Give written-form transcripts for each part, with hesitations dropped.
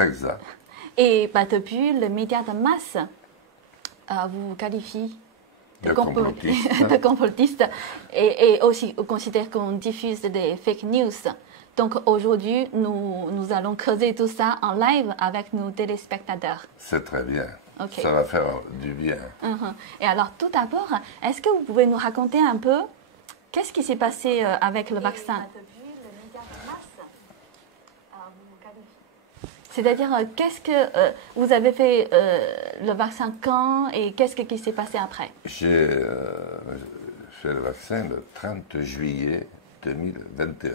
exact. Et bah, depuis, les médias de masse vous qualifient De complotiste. de complotiste et aussi on considère qu'on diffuse des fake news. Donc aujourd'hui, nous allons creuser tout ça en live avec nos téléspectateurs. C'est très bien. Ok. Ça va faire du bien. Et alors tout d'abord, est-ce que vous pouvez nous raconter un peu qu'est-ce qui s'est passé avec le vaccin? C'est-à-dire, qu'est-ce que vous avez fait le vaccin quand et qu'est-ce qui s'est passé après? J'ai fait le vaccin le 30 juillet 2021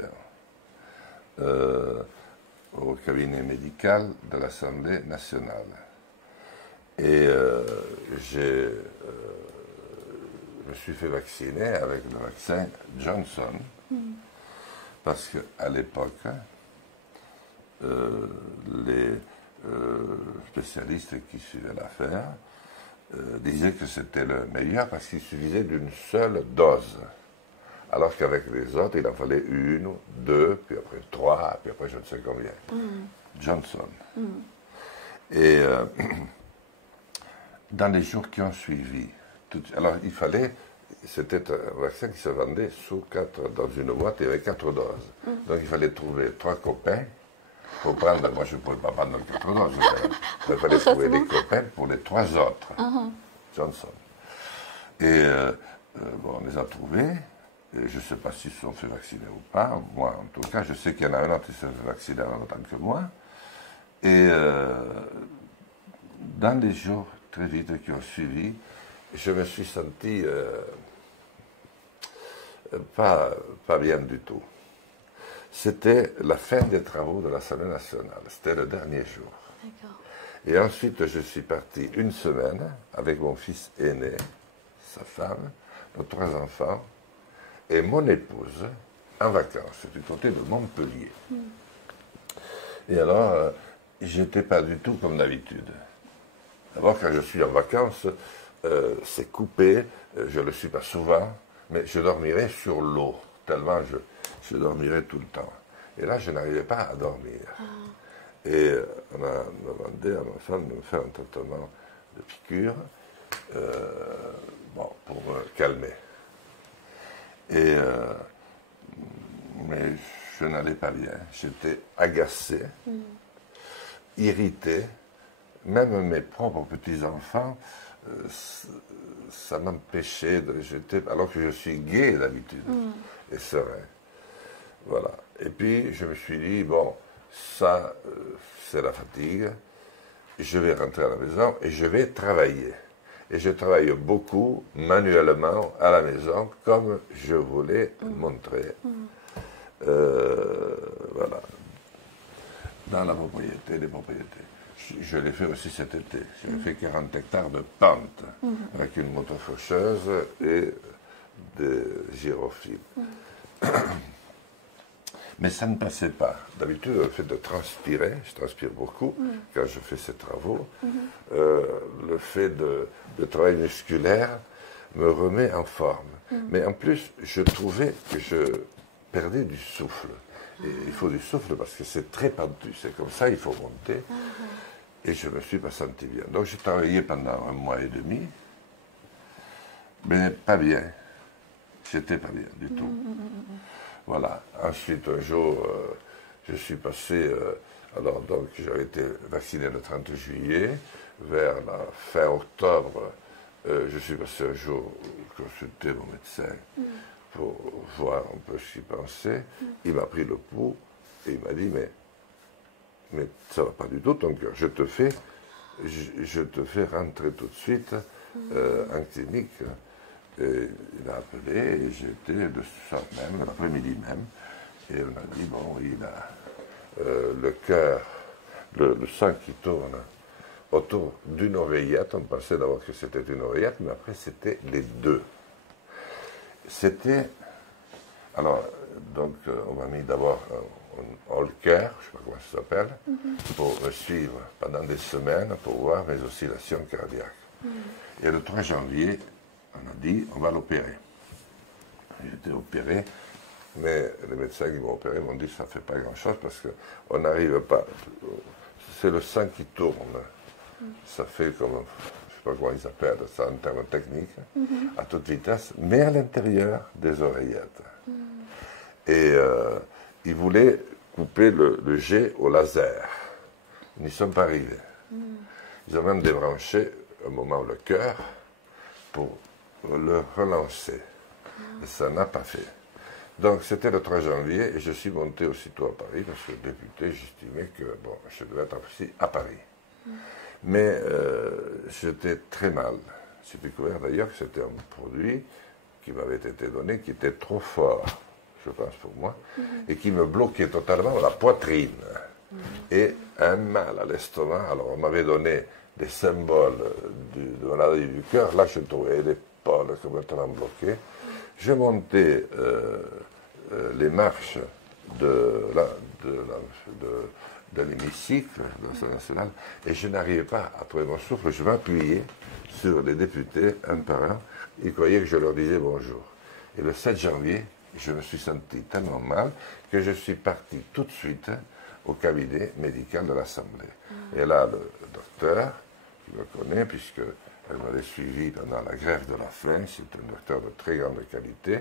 au cabinet médical de l'Assemblée nationale. Et je me suis fait vacciner avec le vaccin Johnson parce qu'à l'époque, les spécialistes qui suivaient l'affaire disaient que c'était le meilleur parce qu'il suffisait d'une seule dose. Alors qu'avec les autres, il en fallait une, deux, puis après trois, puis après je ne sais combien. Johnson. Et dans les jours qui ont suivi, alors il fallait, c'était un vaccin qui se vendait dans une boîte, il y avait 4 doses. Donc il fallait trouver 3 copains pour prendre, moi je ne pouvais pas prendre 4 doses, il fallait trouver des copains pour les 3 autres, Johnson. Et bon, on les a trouvés, et je ne sais pas s'ils se sont fait vacciner ou pas, moi en tout cas, je sais qu'il y en a un autre qui s'est fait vacciner en même temps que moi, et dans les jours très vite qui ont suivi, je me suis senti pas bien du tout. C'était la fin des travaux de l'Assemblée nationale. C'était le dernier jour. Et ensuite, je suis parti une semaine avec mon fils aîné, sa femme, nos 3 enfants, et mon épouse en vacances, du côté de Montpellier. Et alors, j'étais pas du tout comme d'habitude. D'abord, quand je suis en vacances, c'est coupé, je ne le suis pas souvent, mais je dormirais sur l'eau, tellement je dormirais tout le temps. Et là, je n'arrivais pas à dormir. Et on a demandé à ma femme de me faire un traitement de piqûre pour me calmer. Et, mais je n'allais pas bien. J'étais agacé, irrité. Même mes propres petits-enfants, ça m'empêchait de jeter, alors que je suis gai d'habitude et serein. Voilà. Et puis, je me suis dit, bon, ça, c'est la fatigue. Je vais rentrer à la maison et je vais travailler. Et je travaille beaucoup, manuellement, à la maison, comme je voulais montrer. Voilà. Dans la propriété, les propriétés. Je l'ai fait aussi cet été. J'ai fait 40 hectares de pente avec une moto faucheuse et des gyrophiles. Mais ça ne passait pas. D'habitude, le fait de transpirer, je transpire beaucoup quand je fais ces travaux, le fait de travail musculaire me remet en forme. Mais en plus, je trouvais que je perdais du souffle. Et il faut du souffle parce que c'est très pentu. C'est comme ça, il faut monter. Et je ne me suis pas senti bien. Donc j'ai travaillé pendant 1 mois et demi, mais pas bien. J'étais pas bien du tout. Voilà. Ensuite, un jour, je suis passé, alors donc j'avais été vacciné le 30 juillet, vers la fin octobre, je suis passé un jour consulter mon médecin pour voir un peu ce qu'il pensait. Il m'a pris le pouls et il m'a dit, mais ça ne va pas du tout ton cœur. Je te fais rentrer tout de suite en clinique. Et il a appelé et j'étais le soir même, l'après-midi même. Et on a dit, bon, il a le cœur, le sang qui tourne autour d'une oreillette. On pensait d'abord que c'était une oreillette, mais après c'était les 2. C'était... Alors, donc, on m'a mis d'abord un Holker, je ne sais pas comment ça s'appelle, pour me suivre pendant des semaines pour voir mes oscillations cardiaques. Et le 3 janvier, on a dit, on va l'opérer. J'ai été opéré, mais les médecins qui m'ont opéré m'ont dit, ça ne fait pas grand-chose parce qu'on n'arrive pas, c'est le sang qui tourne. Ça fait comme, je ne sais pas comment ils appellent ça en termes techniques, à toute vitesse, mais à l'intérieur des oreillettes. Et ils voulaient couper le jet au laser. Ils n'y sont pas arrivés. Ils ont même débranché un moment le cœur pour le relancer. Et ça n'a pas fait. Donc c'était le 3 janvier et je suis monté aussitôt à Paris parce que le député, j'estimais que bon, je devais être aussi à Paris. Mais j'étais très mal. J'ai découvert d'ailleurs que c'était un produit qui m'avait été donné qui était trop fort, je pense pour moi, et qui me bloquait totalement la poitrine. Et un mal à l'estomac. Alors on m'avait donné des symboles de maladie du cœur. Là, je trouvais l'épaule complètement bloquée. Je montais les marches de l'hémicycle de l'Assemblée nationale et je n'arrivais pas à trouver mon souffle. Je m'appuyais sur les députés un par un. Ils croyaient que je leur disais bonjour. Et le 7 janvier, je me suis senti tellement mal que je suis parti tout de suite au cabinet médical de l'Assemblée. Et là, le docteur, qui me connaît, puisqu'elle m'avait suivi pendant la grève de la faim, c'est un docteur de très grande qualité,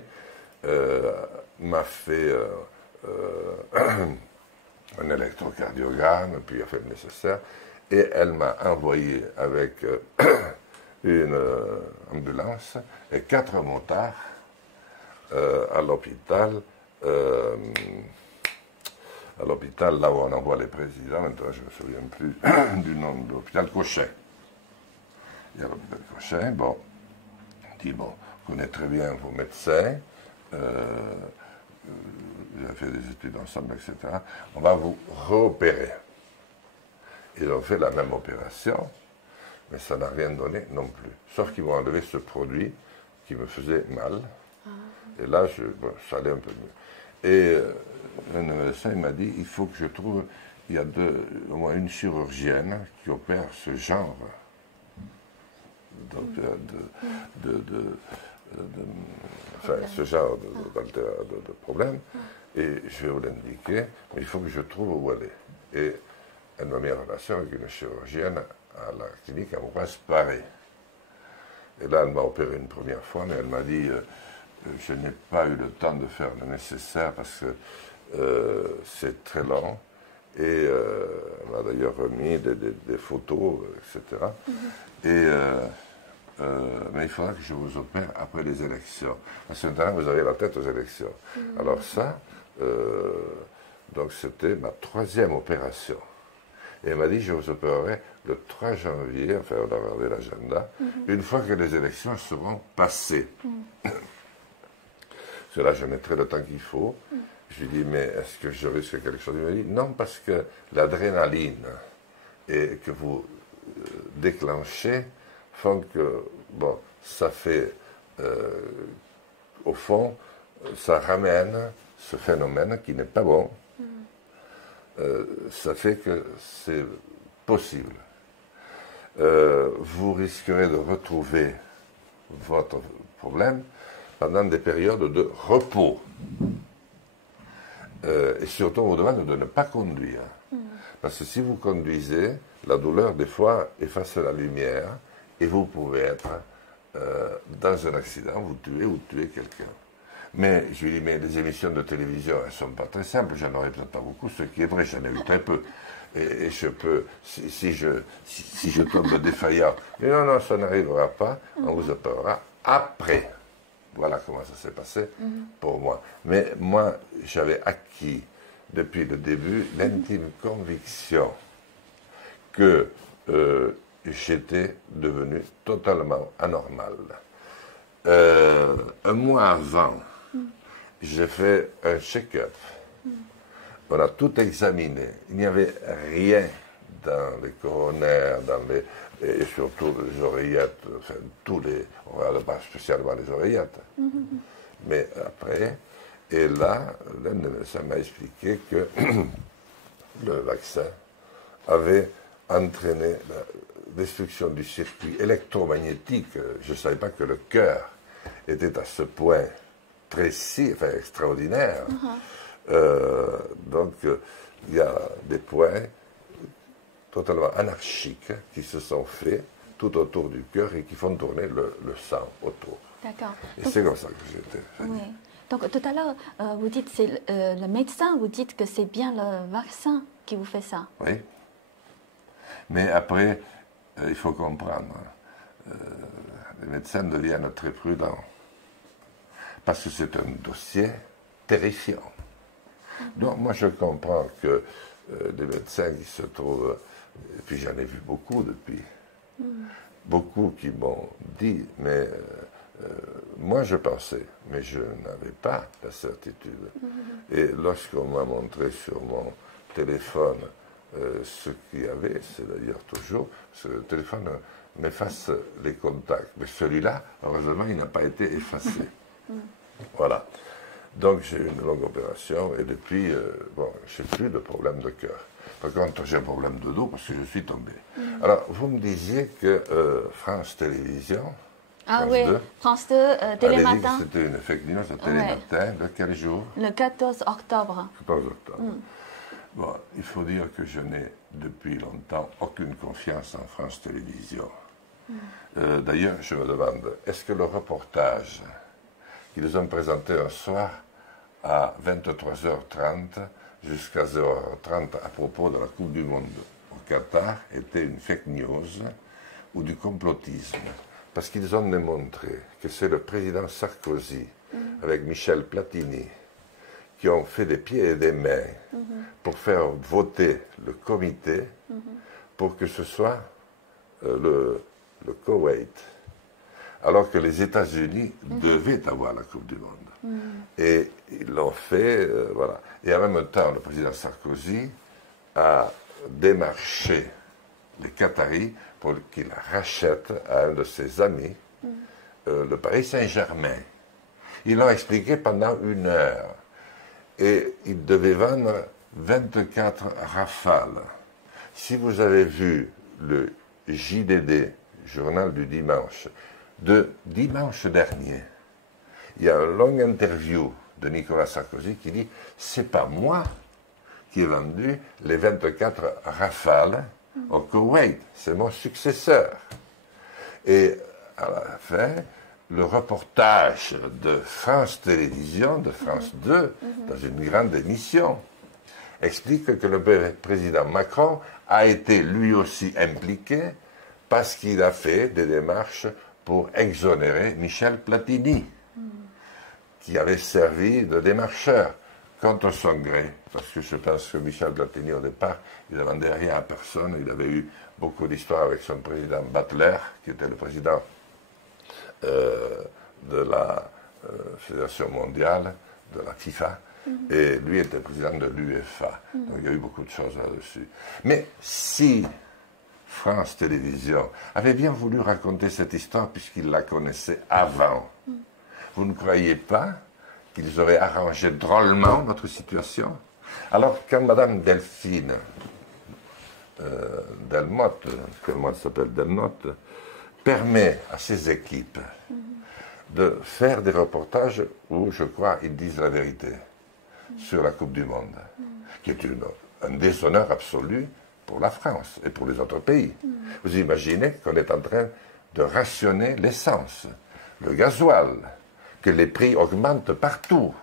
m'a fait un électrocardiogramme, puis a fait le nécessaire, et elle m'a envoyé avec une ambulance et 4 motards à l'hôpital là où on envoie les présidents. Maintenant je ne me souviens plus du nom de l'hôpital Cochin. Il y a l'hôpital Cochin, bon, on dit bon, on connaît très bien vos médecins, vous avez fait des études ensemble, etc. On va vous réopérer. Ils ont fait la même opération, mais ça n'a rien donné non plus. Sauf qu'ils m'ont enlevé ce produit qui me faisait mal. Et là, ça allait un peu mieux. Et un médecin m'a dit, il faut que je trouve, il y a au moins une chirurgienne qui opère ce genre ce genre de problème. Et je vais vous l'indiquer, mais il faut que je trouve où elle est. Et elle m'a mis en relation avec une chirurgienne à la clinique Ambroise Paré. Et là, elle m'a opéré une première fois, mais elle m'a dit, je n'ai pas eu le temps de faire le nécessaire parce que c'est très long. Et elle m'a d'ailleurs remis des photos, etc. Mais il faudra que je vous opère après les élections. Parce que maintenant, vous avez la tête aux élections. Alors ça, donc c'était ma 3e opération. Et elle m'a dit, je vous opérerai le 3 janvier, enfin on a regardé l'agenda, une fois que les élections seront passées. Parce que là, je mettrai le temps qu'il faut. Je lui dis, mais est-ce que je risque quelque chose? Il m'a dit, non, parce que l'adrénaline que vous déclenchez font que, bon, ça fait, au fond, ça ramène ce phénomène qui n'est pas bon. Ça fait que c'est possible. Vous risquerez de retrouver votre problème pendant des périodes de repos. Et surtout, on vous demande de ne pas conduire. Parce que si vous conduisez, la douleur, des fois, efface la lumière et vous pouvez être dans un accident, vous tuez ou tuer quelqu'un. Mais je lui dis, mais les émissions de télévision, elles ne sont pas très simples, j'en aurais peut-être pas beaucoup, ce qui est vrai, j'en ai eu très peu. Et je peux, si je tombe défaillant, mais non, ça n'arrivera pas, on vous opérera après. Voilà comment ça s'est passé pour moi. Mais moi, j'avais acquis depuis le début l'intime conviction que j'étais devenu totalement anormal. Un mois avant, j'ai fait un check-up. On a tout examiné. Il n'y avait rien dans les coronaires, et surtout les oreillettes, enfin on ne regarde pas spécialement les oreillettes. Mais après, et là, l'un des médecins m'a expliqué que le vaccin avait entraîné la destruction du circuit électromagnétique. Je ne savais pas que le cœur était à ce point précis, enfin extraordinaire. Donc, il y a des points totalement anarchiques qui se sont faits tout autour du cœur et qui font tourner le sang autour. D'accord. Et c'est comme ça que j'étais. Oui. Donc tout à l'heure, vous dites c'est le médecin, vous dites que c'est bien le vaccin qui vous fait ça. Oui. Mais après, il faut comprendre, les médecins deviennent très prudents. Parce que c'est un dossier terrifiant. Donc moi je comprends que des médecins qui se trouvent, et puis j'en ai vu beaucoup depuis, beaucoup qui m'ont dit, mais moi je pensais, mais je n'avais pas la certitude. Et lorsqu'on m'a montré sur mon téléphone ce qu'il y avait, c'est d'ailleurs toujours, ce téléphone m'efface les contacts. Mais celui-là, heureusement, il n'a pas été effacé. Voilà. Donc j'ai eu une longue opération et depuis, bon, je n'ai plus de problème de cœur. Par contre, j'ai un problème de dos parce que je suis tombé. Alors, vous me disiez que France Télévisions, France 2, France 2, Télématin. C'était une fake news à Télématin, de quel jour? Le 14 octobre. 14 octobre. Bon, il faut dire que je n'ai depuis longtemps aucune confiance en France Télévisions. D'ailleurs, je me demande, est-ce que le reportage qu'ils ont présenté un soir à 23h30 jusqu'à 0h30 à propos de la Coupe du Monde au Qatar était une fake news ou du complotisme? Parce qu'ils ont démontré que c'est le président Sarkozy avec Michel Platini qui ont fait des pieds et des mains pour faire voter le comité pour que ce soit le Koweït, alors que les États-Unis devaient avoir la Coupe du Monde. Et ils l'ont fait, voilà. Et en même temps, le président Sarkozy a démarché les Qataris pour qu'ils rachètent à un de ses amis le Paris Saint-Germain. Ils l'ont expliqué pendant 1 heure. Et ils devaient vendre 24 Rafales. Si vous avez vu le JDD, journal du dimanche, de dimanche dernier, il y a une longue interview de Nicolas Sarkozy qui dit « c'est pas moi qui ai vendu les 24 Rafales au Koweït, c'est mon successeur ». Et à la fin, le reportage de France Télévisions, de France 2, dans une grande émission, explique que le président Macron a été lui aussi impliqué parce qu'il a fait des démarches pour exonérer Michel Platini, qui avait servi de démarcheur contre son gré. Parce que je pense que Michel Platini, au départ, il ne demandait rien à personne. Il avait eu beaucoup d'histoires avec son président Butler, qui était le président de la Fédération mondiale, de la FIFA, et lui était président de l'UEFA. Donc il y a eu beaucoup de choses là-dessus. Mais si France Télévisions avait bien voulu raconter cette histoire puisqu'ils la connaissaient avant, vous ne croyez pas qu'ils auraient arrangé drôlement notre situation? Alors quand Madame Delphine Delmotte, comment elle s'appelle, Delmotte, permet à ses équipes de faire des reportages où, je crois, ils disent la vérité sur la Coupe du Monde, qui est un déshonneur absolu pour la France et pour les autres pays. Vous imaginez qu'on est en train de rationner l'essence, le gasoil, que les prix augmentent partout,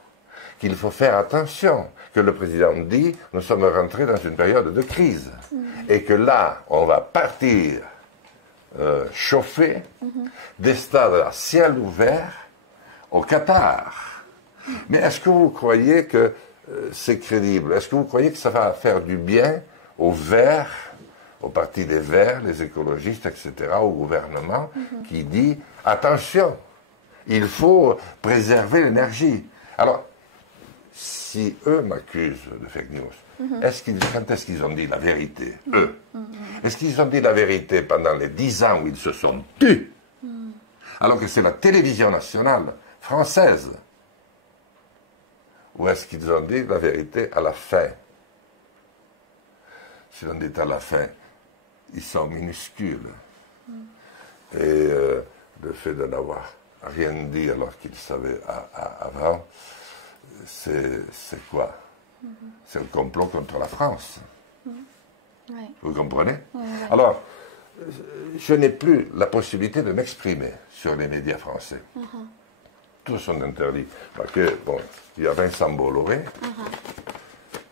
qu'il faut faire attention, que le président dit nous sommes rentrés dans une période de crise et que là, on va partir chauffer des stades à ciel ouvert au Qatar. Mais est-ce que vous croyez que c'est crédible? Est-ce que vous croyez que ça va faire du bien aux Verts, au Parti des Verts, les écologistes, etc., au gouvernement, qui dit attention, il faut préserver l'énergie? Alors, si eux m'accusent de fake news, quand est-ce qu'ils ont dit la vérité, eux? Est-ce qu'ils ont dit la vérité pendant les 10 ans où ils se sont tus, alors que c'est la télévision nationale française? Ou est-ce qu'ils ont dit la vérité à la fin? S'ils l'ont dit à la fin, ils sont minuscules. Et le fait de n'avoir rien dit alors qu'ils savaient avant, c'est quoi? C'est un complot contre la France. Oui. Vous comprenez? Oui. Alors, je n'ai plus la possibilité de m'exprimer sur les médias français. Tous sont interdits. Parce que, bon, il y a Vincent Bolloré,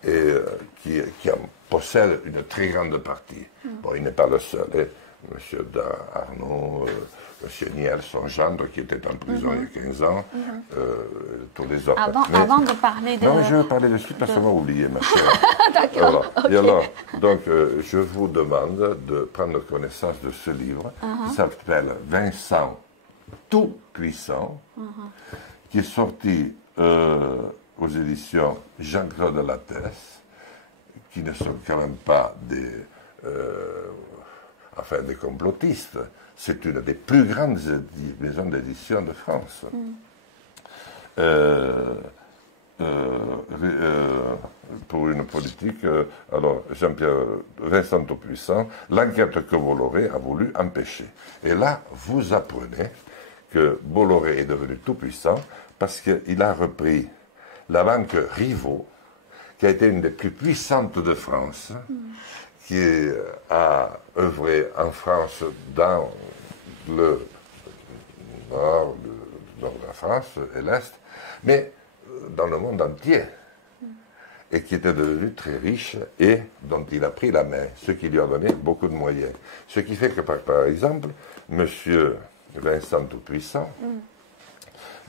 et, qui en possède une très grande partie. Bon, il n'est pas le seul. Hein. M. Arnaud, M. Niel, son gendre, qui était en prison il y a 15 ans, tous les autres. Avant de parler de... Non, je vais parler de suite parce que ça m'a oublié, ma chère. D'accord. Okay. Et alors, donc, je vous demande de prendre connaissance de ce livre qui s'appelle Vincent Tout-Puissant, qui est sorti aux éditions Jean-Claude Lattès, qui ne sont quand même pas des complotistes. C'est une des plus grandes maisons d'édition de France. Pour une politique, alors Vincent Tout-Puissant, l'enquête que Bolloré a voulu empêcher. Et là, vous apprenez que Bolloré est devenu tout-puissant parce qu'il a repris la banque Rivaux, qui a été une des plus puissantes de France, qui a œuvré en France dans le nord de la France et l'Est, mais dans le monde entier, et qui était devenu très riche et dont il a pris la main, ce qui lui a donné beaucoup de moyens. Ce qui fait que, par exemple, M. Vincent Tout-Puissant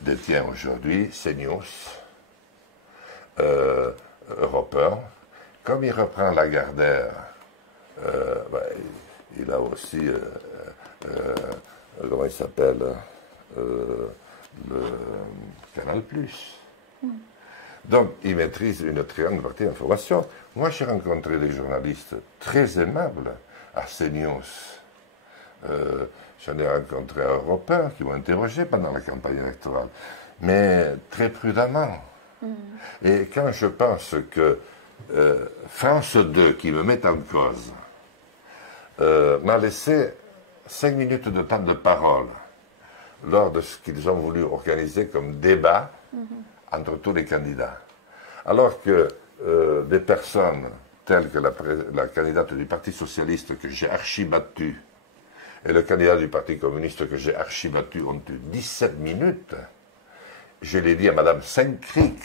détient aujourd'hui CNews, Europe 1. Comme il reprend Lagardère, il a aussi, comment il s'appelle, le Canal+. Donc, il maîtrise une très grande partie de l'information. Moi, j'ai rencontré des journalistes très aimables à CNews. J'en ai rencontré à Europe 1 qui m'ont interrogé pendant la campagne électorale, mais très prudemment. Et quand je pense que France 2, qui me met en cause, m'a laissé 5 minutes de temps de parole lors de ce qu'ils ont voulu organiser comme débat entre tous les candidats. Alors que des personnes telles que la candidate du Parti Socialiste que j'ai archi-battue et le candidat du Parti Communiste que j'ai archi-battu ont eu 17 minutes, je l'ai dit à Mme Saint-Cric,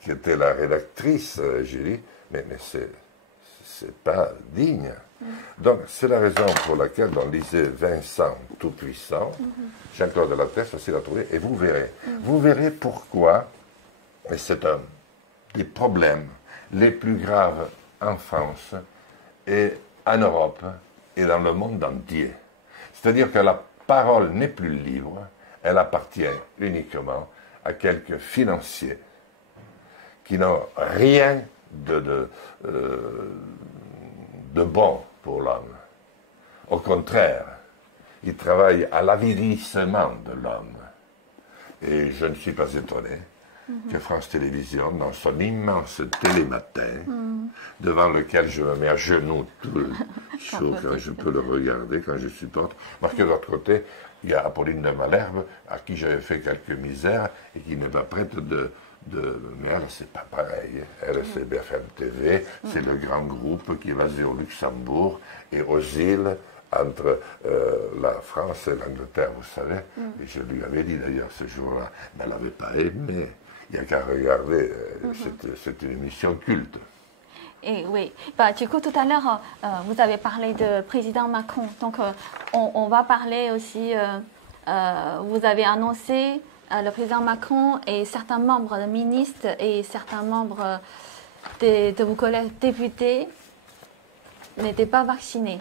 qui était la rédactrice, j'ai dit, mais c'est pas digne. Donc, c'est la raison pour laquelle on lisait Vincent Tout-Puissant, Jean-Claude Lattès aussi l'a trouvé, et vous verrez. Vous verrez pourquoi, et c'est un des problèmes les plus graves en France et en Europe et dans le monde entier. C'est-à-dire que la parole n'est plus libre, elle appartient uniquement à quelques financiers qui n'ont rien de bon pour l'homme. Au contraire, ils travaillent à l'avilissement de l'homme. Et je ne suis pas étonné que France Télévisions, dans son immense télématin, devant lequel je me mets à genoux tout le jour quand je peux le regarder, quand je supporte, parce que de l'autre côté, il y a Apolline de Malherbe, à qui j'avais fait quelques misères, et qui n'est pas prête mais elle, c'est pas pareil. Elle, c'est BFM TV, c'est le grand groupe qui est basé au Luxembourg et aux îles, entre la France et l'Angleterre, vous savez. Et je lui avais dit d'ailleurs ce jour-là, mais elle n'avait pas aimé. Il n'y a qu'à regarder, c'est une émission culte. Et oui, du coup, tout à l'heure, vous avez parlé de président Macron. Donc, on va parler aussi, vous avez annoncé le président Macron et certains membres de ministres et certains membres de vos collègues députés n'étaient pas vaccinés.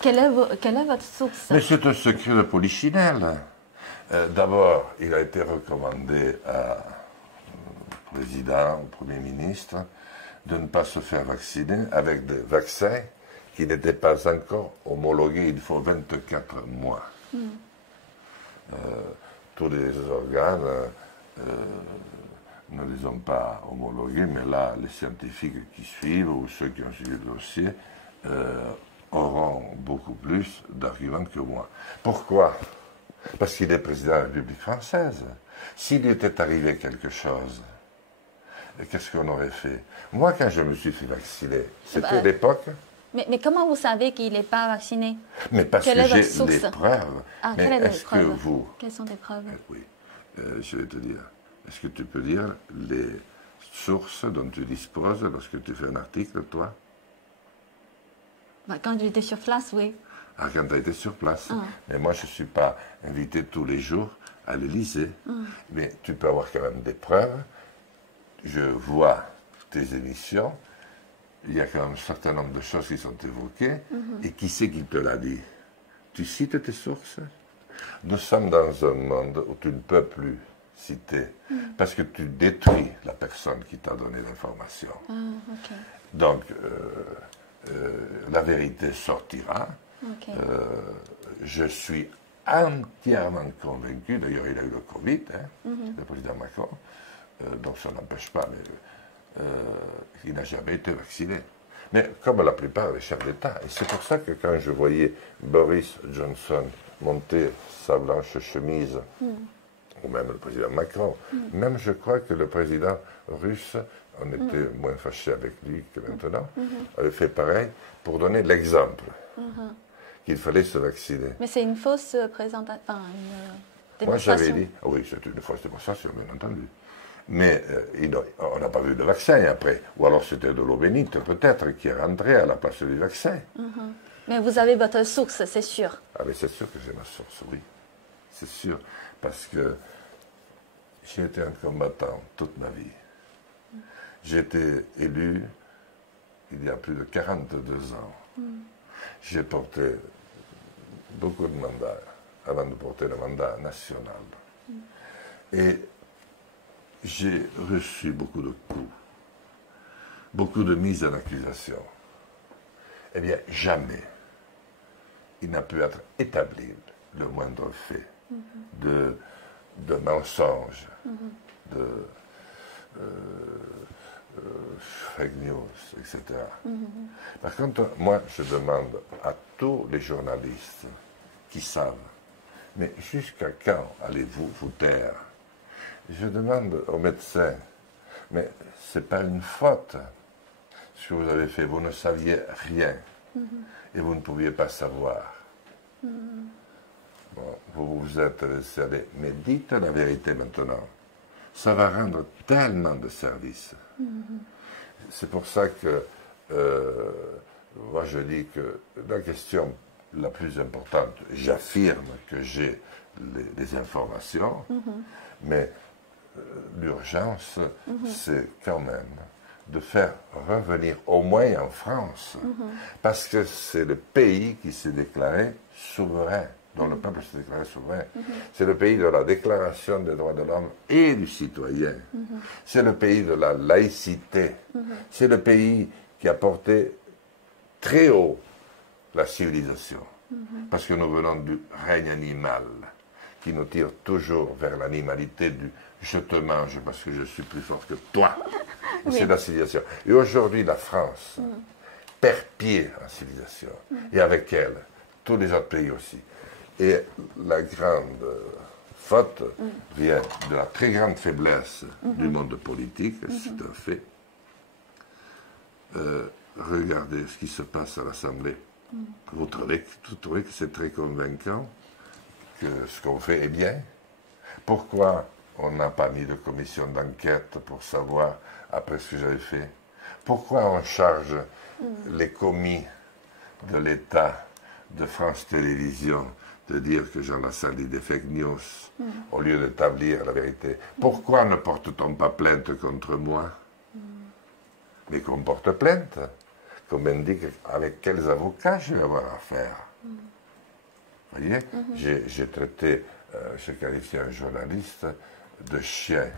Quelle est votre source? Mais c'est un secret de polichinelle. D'abord, il a été recommandé au président, au Premier ministre, de ne pas se faire vacciner avec des vaccins qui n'étaient pas encore homologués. Il faut 24 mois. Tous les organes ne les ont pas homologués, mais là, les scientifiques qui suivent, ou ceux qui ont suivi le dossier, auront beaucoup plus d'arguments que moi. Pourquoi? Parce qu'il est président de la République française. S'il était arrivé quelque chose, qu'est-ce qu'on aurait fait? Moi, quand je me suis fait vacciner, c'était l'époque Mais comment vous savez qu'il n'est pas vacciné? Mais parce Quelle que est votre j'ai source? les preuves. Ah, mais quelle est votre est-ce que preuve? vous... Quelles sont les preuves? Oui, je vais te dire. Est-ce que tu peux dire les sources dont tu disposes lorsque tu fais un article, toi? Bah, quand j'étais sur place, oui. Ah, quand tu as été sur place. Ah. Mais moi, je ne suis pas invité tous les jours à l'Élysée. Mais tu peux avoir quand même des preuves. Je vois tes émissions. Il y a quand même un certain nombre de choses qui sont évoquées. Et qui c'est qui te l'a dit? Tu cites tes sources? Nous sommes dans un monde où tu ne peux plus citer. Parce que tu détruis la personne qui t'a donné l'information. Ah, ok. Donc, la vérité sortira. Ok. Je suis entièrement convaincu, d'ailleurs il a eu le Covid, le président Macron, donc ça n'empêche pas, mais il n'a jamais été vacciné. Mais comme la plupart des chefs d'État, et c'est pour ça que quand je voyais Boris Johnson monter sa blanche chemise, ou même le président Macron, même je crois que le président russe, on était moins fâchés avec lui que maintenant, avait fait pareil pour donner l'exemple qu'il fallait se vacciner. Mais c'est une fausse présentation, enfin, une Moi démonstration. j'avais dit, oui c'est une fausse démonstration bien entendu, mais on n'a pas vu de vaccin après, ou alors c'était de l'eau bénite peut-être qui est rentrée à la place du vaccin. Mais vous avez votre source, c'est sûr. Ah mais c'est sûr que j'ai ma source, oui, c'est sûr, parce que j'ai été un combattant toute ma vie. J'ai été élu il y a plus de 42 ans. J'ai porté beaucoup de mandats avant de porter le mandat national. Et j'ai reçu beaucoup de coups, beaucoup de mises en accusation. Eh bien, jamais il n'a pu être établi le moindre fait de mensonge, de fake news, etc. Par contre, moi, je demande à tous les journalistes qui savent, mais jusqu'à quand allez-vous vous taire? Je demande aux médecins, mais ce n'est pas une faute ce que vous avez fait, vous ne saviez rien et vous ne pouviez pas savoir. Bon, vous vous êtes laissé aller, mais dites la vérité maintenant. Ça va rendre tellement de services. C'est pour ça que moi je dis que la question la plus importante, j'affirme que j'ai les informations, mais l'urgence, c'est quand même de faire revenir au moins en France, parce que c'est le pays qui s'est déclaré souverain, dont le peuple s'est déclaré souverain. C'est le pays de la déclaration des droits de l'homme et du citoyen. C'est le pays de la laïcité. C'est le pays qui a porté très haut la civilisation. Parce que nous venons du règne animal, qui nous tire toujours vers l'animalité du « je te mange parce que je suis plus fort que toi ». C'est la civilisation. Et aujourd'hui, la France perd pied en civilisation. Et avec elle, tous les autres pays aussi. Et la grande faute vient de la très grande faiblesse du monde politique, c'est un fait. Regardez ce qui se passe à l'Assemblée. Vous trouvez que c'est très convaincant, que ce qu'on fait est bien? Pourquoi on n'a pas mis de commission d'enquête pour savoir après ce que j'avais fait? Pourquoi on charge les commis de l'État de France Télévisions de dire que Jean Lassalle dit des fake news au lieu d'établir la vérité? Pourquoi ne porte-t-on pas plainte contre moi? Mais qu'on porte plainte, qu'on m'indique avec quels avocats je vais avoir affaire. Vous voyez, j'ai traité, je qualifie un journaliste de chien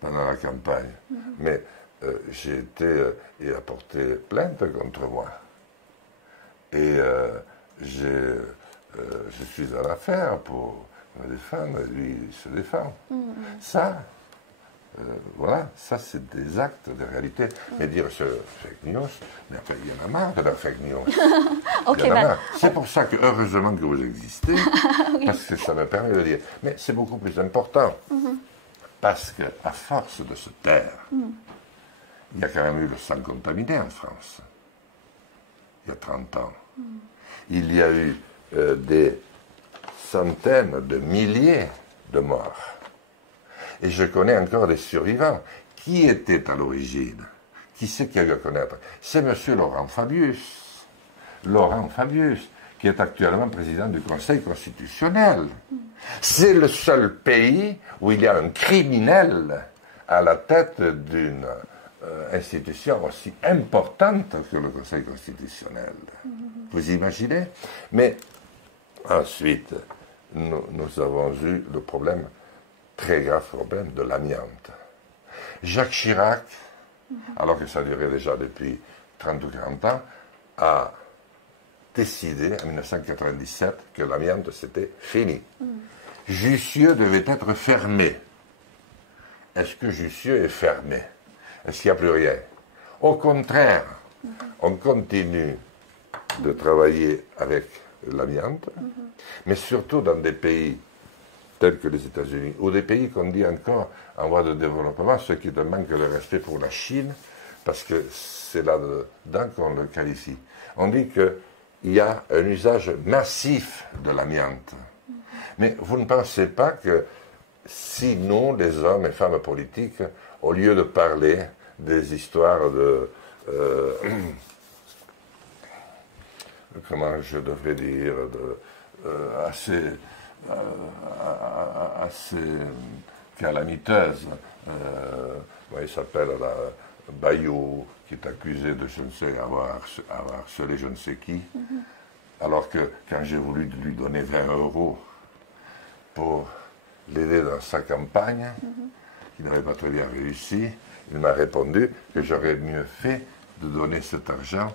pendant la campagne, mais j'ai été et a porté plainte contre moi. Et je suis à l'affaire pour me défendre, lui il se défend. Ça, voilà, ça c'est des actes de réalité. Mais dire ce fake news, mais après il y en a marre de la fake news. Okay, c'est pour ça que heureusement que vous existez, parce que ça me permet de dire. Mais c'est beaucoup plus important, parce qu'à force de se taire, il y a quand même eu le sang contaminé en France. il y a 30 ans. Il y a eu des centaines de milliers de morts. Et je connais encore des survivants. Qui était à l'origine? Qui c'est qui a eu à connaître? C'est M. Laurent Fabius. Laurent Fabius, qui est actuellement président du Conseil constitutionnel. C'est le seul pays où il y a un criminel à la tête d'une institution aussi importante que le Conseil constitutionnel. Vous imaginez? Mais ensuite, nous avons eu le problème, très grave problème, de l'amiante. Jacques Chirac, alors que ça durait déjà depuis 30 ou 40 ans, a décidé en 1997 que l'amiante c'était fini. Jussieu devait être fermé. Est-ce que Jussieu est fermé? Est-ce qu'il n'y a plus rien? Au contraire, on continue de travailler avec l'amiante, mais surtout dans des pays tels que les États-Unis, ou des pays qu'on dit encore en voie de développement, ce qui est un manque de respect pour la Chine, parce que c'est là-dedans qu'on le qualifie. On dit qu'il y a un usage massif de l'amiante. Mais vous ne pensez pas que si nous, les hommes et femmes politiques, au lieu de parler des histoires de... comment je devrais dire, assez calamiteuse. Il s'appelle Bayou, qui est accusé de, je ne sais, avoir harcelé je ne sais qui, alors que quand j'ai voulu lui donner 20 € pour l'aider dans sa campagne, qui n'avait pas très bien réussi, il m'a répondu que j'aurais mieux fait de donner cet argent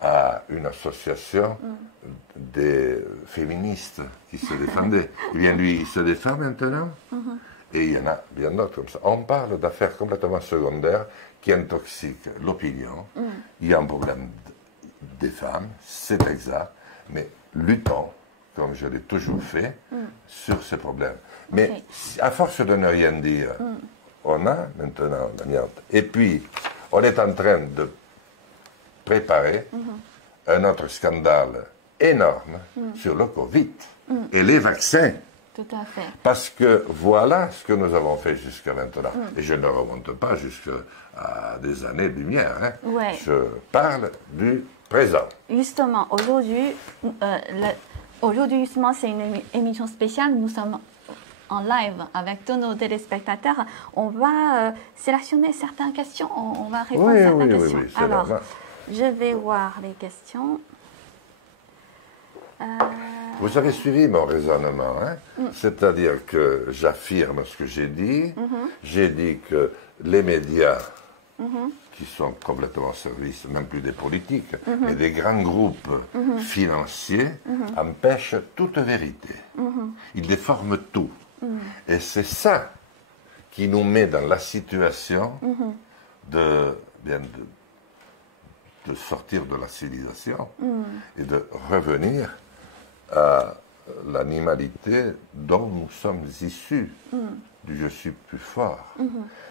à une association des féministes qui se défendaient. Eh bien, lui, il se défend maintenant, et il y en a bien d'autres comme ça. On parle d'affaires complètement secondaires qui intoxiquent l'opinion. Il y a un problème des femmes, c'est exact, mais luttons, comme je l'ai toujours fait, sur ces problèmes. Mais à force de ne rien dire, on a maintenant l'amiante. Et puis, on est en train de préparer un autre scandale énorme sur le Covid et les vaccins. Tout à fait. Parce que voilà ce que nous avons fait jusqu'à maintenant. Et je ne remonte pas jusqu'à des années-lumière. Hein. Ouais. Je parle du présent. Justement, aujourd'hui, justement, c'est une émission spéciale. Nous sommes en live avec tous nos téléspectateurs. On va sélectionner certaines questions. On va répondre à certaines questions. Oui, alors, je vais voir les questions. Vous avez suivi mon raisonnement, hein? C'est-à-dire que j'affirme ce que j'ai dit. J'ai dit que les médias, qui sont complètement au service, même plus des politiques, mais des grands groupes financiers, empêchent toute vérité. Ils déforment tout. Et c'est ça qui nous met dans la situation de sortir de la civilisation et de revenir à l'animalité dont nous sommes issus, du je suis plus fort.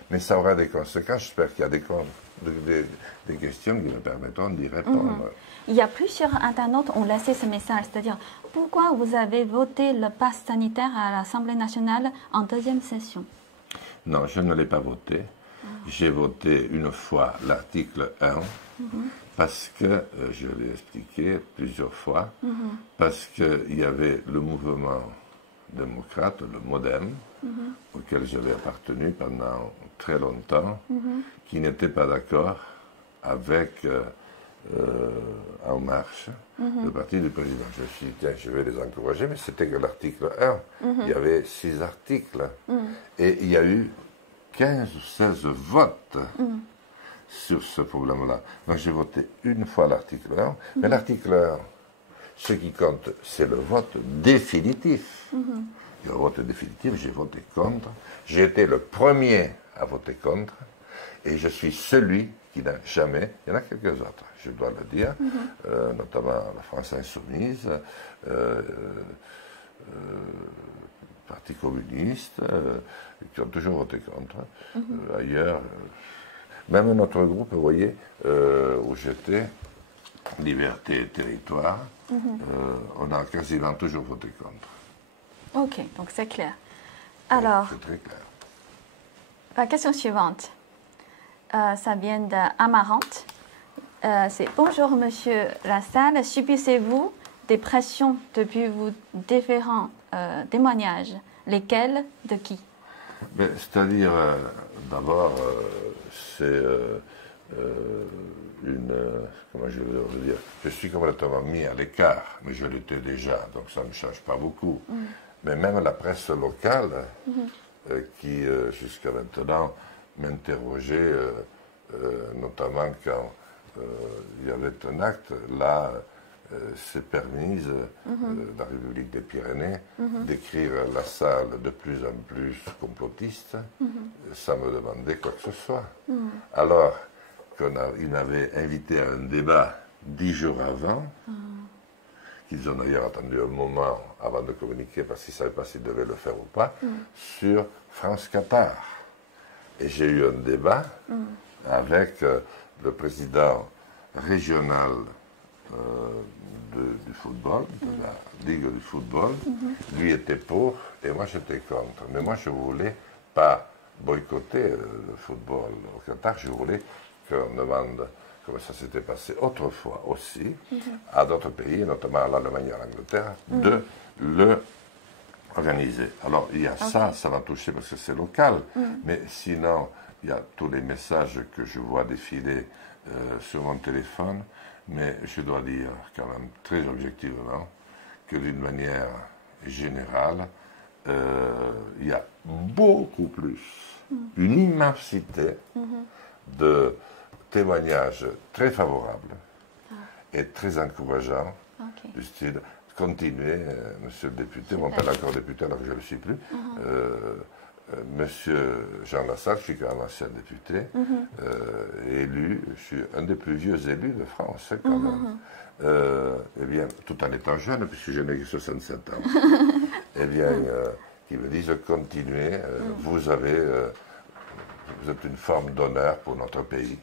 Mais ça aura des conséquences. J'espère qu'il y a des questions qui me permettront d'y répondre. Il y a plusieurs internautes qui ont laissé ce message, c'est-à-dire pourquoi vous avez voté le pass sanitaire à l'Assemblée nationale en deuxième session? Non, je ne l'ai pas voté. J'ai voté une fois l'article 1 parce que, je l'ai expliqué plusieurs fois, parce qu'il y avait le mouvement démocrate, le MoDem, auquel j'avais appartenu pendant très longtemps, qui n'était pas d'accord avec En Marche, le parti du président. Je me suis dit, tiens, je vais les encourager, mais c'était que l'article 1. Il y avait 6 articles. Et il y a eu 15 ou 16 votes sur ce problème-là. Donc j'ai voté une fois l'article 1, mais l'article 1, ce qui compte, c'est le vote définitif. Et le vote définitif, j'ai voté contre. J'ai été le premier à voter contre, et je suis celui qui n'a jamais, il y en a quelques autres, je dois le dire, notamment la France Insoumise, Parti communiste, qui ont toujours voté contre. Ailleurs, même notre groupe, vous voyez, où j'étais, liberté et territoire, on a quasiment toujours voté contre. Ok, donc c'est clair. Alors, c'est très clair. La question suivante, ça vient d'Amarante. C'est bonjour Monsieur Lassalle, subissez-vous des pressions depuis vos différents témoignages? Lesquels? De qui? C'est-à-dire, d'abord, c'est comment je veux dire, je suis complètement mis à l'écart, mais je l'étais déjà, donc ça ne me change pas beaucoup. Mais même la presse locale, qui jusqu'à maintenant m'interrogeait, notamment quand il y avait un acte, là, c'est permise, la République des Pyrénées, d'écrire la salle de plus en plus complotiste, sans me demander quoi que ce soit. Alors qu'il m'avait invité à un débat 10 jours avant, qu'ils ont d'ailleurs attendu un moment avant de communiquer parce qu'ils ne savaient pas s'ils devaient le faire ou pas, sur France Qatar. Et j'ai eu un débat avec le président régional du football, de la Ligue du football. Lui était pour et moi j'étais contre. Mais moi je ne voulais pas boycotter le football au Qatar, je voulais qu'on demande, comme ça s'était passé autrefois aussi, à d'autres pays, notamment à l'Allemagne et à l'Angleterre, de le organiser. Alors il y a ça va toucher parce que c'est local, mais sinon il y a tous les messages que je vois défiler sur mon téléphone, mais je dois dire quand même très objectivement que d'une manière générale, il y a beaucoup plus, une immensité de témoignages très favorables et très encourageants, du style continuez, monsieur le député, mon père est encore député alors que je ne le suis plus, monsieur Jean Lassalle, je suis quand même ancien député, élu, je suis un des plus vieux élus de France, quand même. Eh bien, tout en étant jeune, puisque je n'ai que 67 ans, eh bien, qui me disent continuez, vous êtes une forme d'honneur pour notre pays,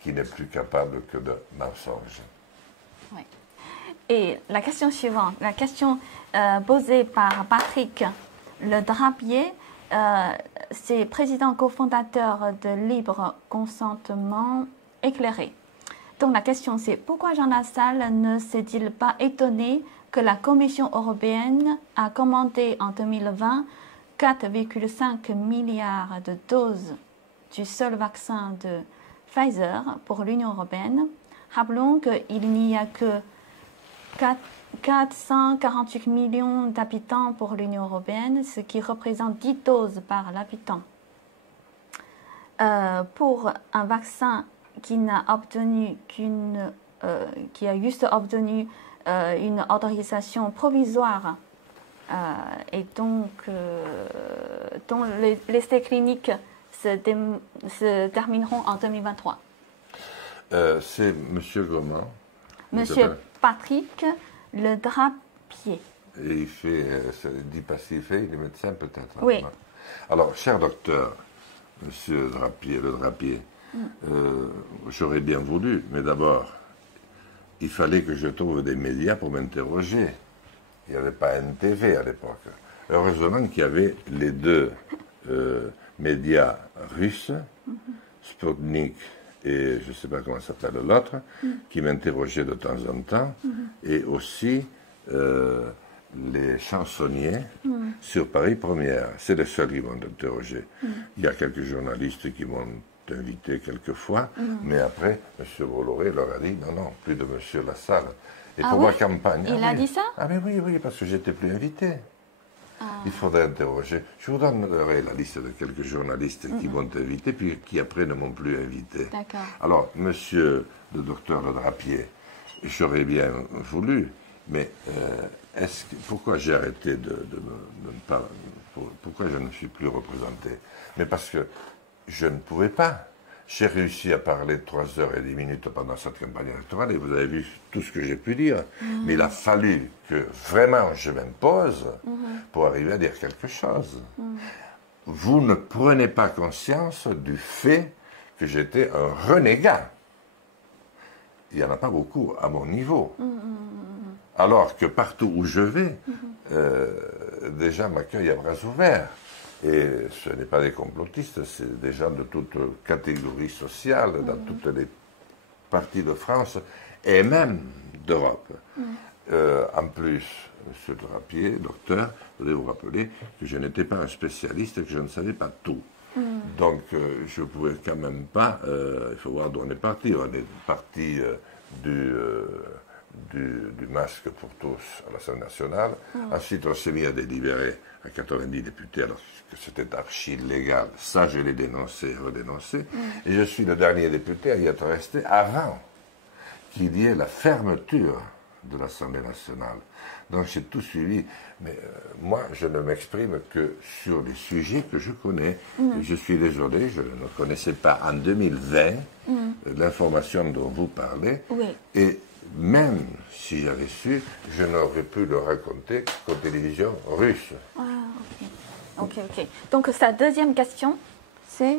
qui n'est plus capable que de mensonges. Oui. Et la question suivante, la question posée par Patrick Le Drapier, c'est président cofondateur de Libre Consentement Éclairé. Donc la question c'est pourquoi Jean Lassalle ne s'est-il pas étonné que la Commission européenne a commandé en 2020 4,5 milliards de doses du seul vaccin de Pfizer pour l'Union européenne. Rappelons qu'il n'y a que 448 millions d'habitants pour l'Union européenne, ce qui représente 10 doses par l'habitant. Pour un vaccin qui n'a obtenu qui a juste obtenu une autorisation provisoire et donc dont les essais cliniques se termineront en 2023. C'est monsieur comment? Monsieur Patrick Le Drapier. Et il fait, dit pas s'il fait, il est médecin peut-être. Oui. Alors, cher docteur, monsieur Drapier, Le Drapier, j'aurais bien voulu, mais d'abord, il fallait que je trouve des médias pour m'interroger. Il n'y avait pas NTV à l'époque. Heureusement qu'il y avait les deux médias russes, Sputnik et je ne sais pas comment s'appelle l'autre, qui m'interrogeaient de temps en temps, et aussi les chansonniers sur Paris Première. C'est les seuls qui m'ont interrogé. Il y a quelques journalistes qui m'ont invité quelquefois, mais après, M. Bolloré leur a dit non, plus de M. Lassalle. Et pour ma campagne. Il a dit ça? Ah, mais oui, parce que j'étais plus invité. Il faudrait interroger. Je vous donnerai la liste de quelques journalistes qui m'ont invité, puis qui après ne m'ont plus invité. D'accord. Alors, monsieur le docteur Le Drapier, j'aurais bien voulu, mais pourquoi j'ai arrêté de ne pas... Pourquoi je ne suis plus représenté? Mais parce que je ne pouvais pas. J'ai réussi à parler 3h10 pendant cette campagne électorale et vous avez vu tout ce que j'ai pu dire. Mais il a fallu que vraiment je m'impose pour arriver à dire quelque chose. Vous ne prenez pas conscience du fait que j'étais un renégat. il n'y en a pas beaucoup à mon niveau. Alors que partout où je vais, des gens m'accueillent à bras ouverts. Et ce n'est pas des complotistes, c'est des gens de toutes catégories sociales, dans toutes les parties de France et même d'Europe. En plus, Monsieur Drapier, docteur, je voulais vous rappeler que je n'étais pas un spécialiste et que je ne savais pas tout. Donc, je ne pouvais quand même pas, il faut voir d'où on est parti. On est parti du masque pour tous à l'Assemblée nationale. Ensuite, on s'est mis à délibérer à 90 députés, alors que c'était archi illégal. Ça, je l'ai dénoncé, redénoncé. Et je suis le dernier député à y être resté avant qu'il y ait la fermeture de l'Assemblée nationale. Donc, j'ai tout suivi. Mais moi, je ne m'exprime que sur les sujets que je connais. Et je suis désolé, je ne connaissais pas en 2020 l'information dont vous parlez. Et même si j'avais su, je n'aurais pu le raconter qu'aux télévisions russes. Ok. Donc, sa deuxième question, c'est...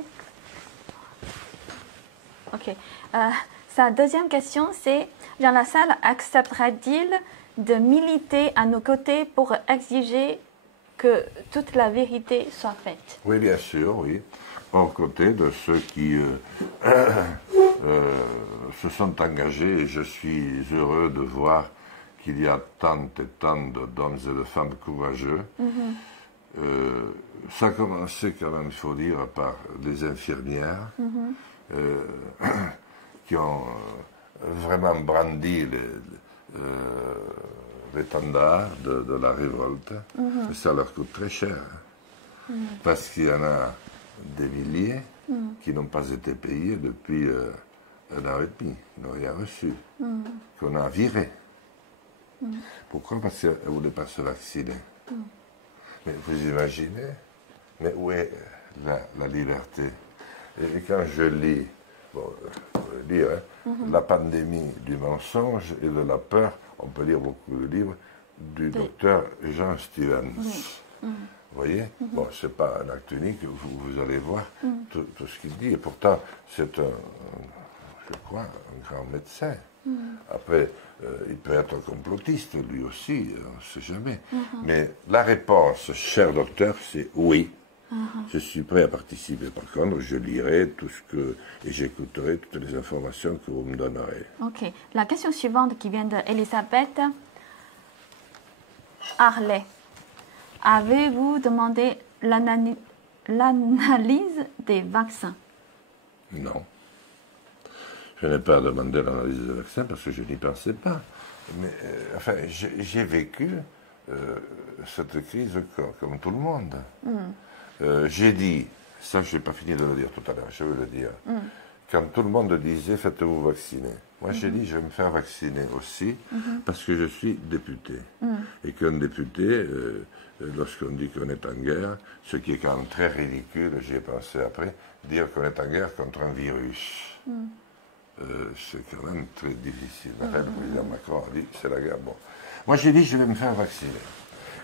sa deuxième question, c'est Jean Lassalle acceptera-t-il de militer à nos côtés pour exiger que toute la vérité soit faite? Oui, bien sûr, oui. Aux côtés de ceux qui se sont engagés, et je suis heureux de voir qu'il y a tant et tant d'hommes et de femmes courageux. Ça a commencé quand même, il faut dire, par des infirmières qui ont vraiment brandi l'étendard de la révolte. Et ça leur coûte très cher. Parce qu'il y en a des milliers qui n'ont pas été payés depuis un an et demi, qui n'ont rien reçu, qu'on a viré. Pourquoi? Parce qu'elles ne voulaient pas se vacciner. Mais vous imaginez, mais où est la liberté? Et quand je lis, La pandémie du mensonge et de la peur, on peut lire beaucoup de livres, du docteur Jean Stevens. Vous voyez? Bon, ce n'est pas un acte unique, vous allez voir tout ce qu'il dit. Et pourtant, c'est je crois, un grand médecin. Après, il peut être complotiste, lui aussi, on ne sait jamais. Mais la réponse, cher docteur, c'est oui. Je suis prêt à participer. Par contre, je lirai tout ce que... et j'écouterai toutes les informations que vous me donnerez. Ok. La question suivante qui vient d'Elisabeth Harley. Avez-vous demandé l'analyse des vaccins? Non. Je n'ai pas demandé l'analyse des vaccins parce que je n'y pensais pas. Mais, enfin, j'ai vécu cette crise comme tout le monde. J'ai dit, ça je n'ai pas fini de le dire tout à l'heure, je veux le dire, quand tout le monde disait faites-vous vacciner, moi j'ai dit je vais me faire vacciner aussi parce que je suis député. Et qu'un député, lorsqu'on dit qu'on est en guerre, ce qui est quand même très ridicule, j'y ai pensé après, dire qu'on est en guerre contre un virus. C'est quand même très difficile. Le président Macron a dit c'est la guerre. Bon. Moi j'ai dit je vais me faire vacciner.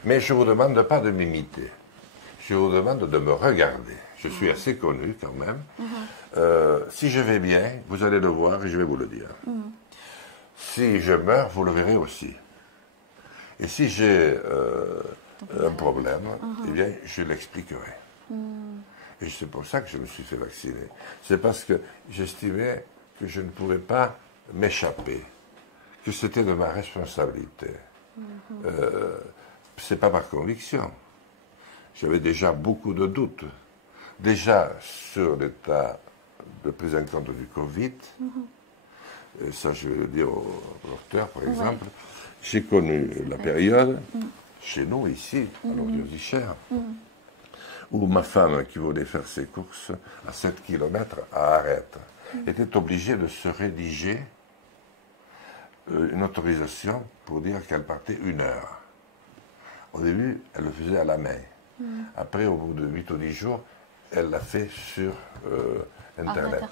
Mais je ne vous demande pas de m'imiter. Je vous demande de me regarder. Je suis assez connu quand même. Si je vais bien, vous allez le voir et je vais vous le dire. Si je meurs, vous le verrez aussi. Et si j'ai un problème, eh bien, je l'expliquerai. Et c'est pour ça que je me suis fait vacciner. C'est parce que j'estimais que je ne pouvais pas m'échapper, que c'était de ma responsabilité. C'est pas par conviction. J'avais déjà beaucoup de doutes. Déjà sur l'état de prise en compte du Covid, et ça je vais le dire au docteur par exemple, j'ai connu la période, chez nous ici, à l'Audiosichère, où ma femme qui voulait faire ses courses à 7 km à Arrête, était obligée de se rédiger une autorisation pour dire qu'elle partait 1 heure. Au début, elle le faisait à la main. Après, au bout de 8 ou 10 jours, elle l'a fait sur Internet.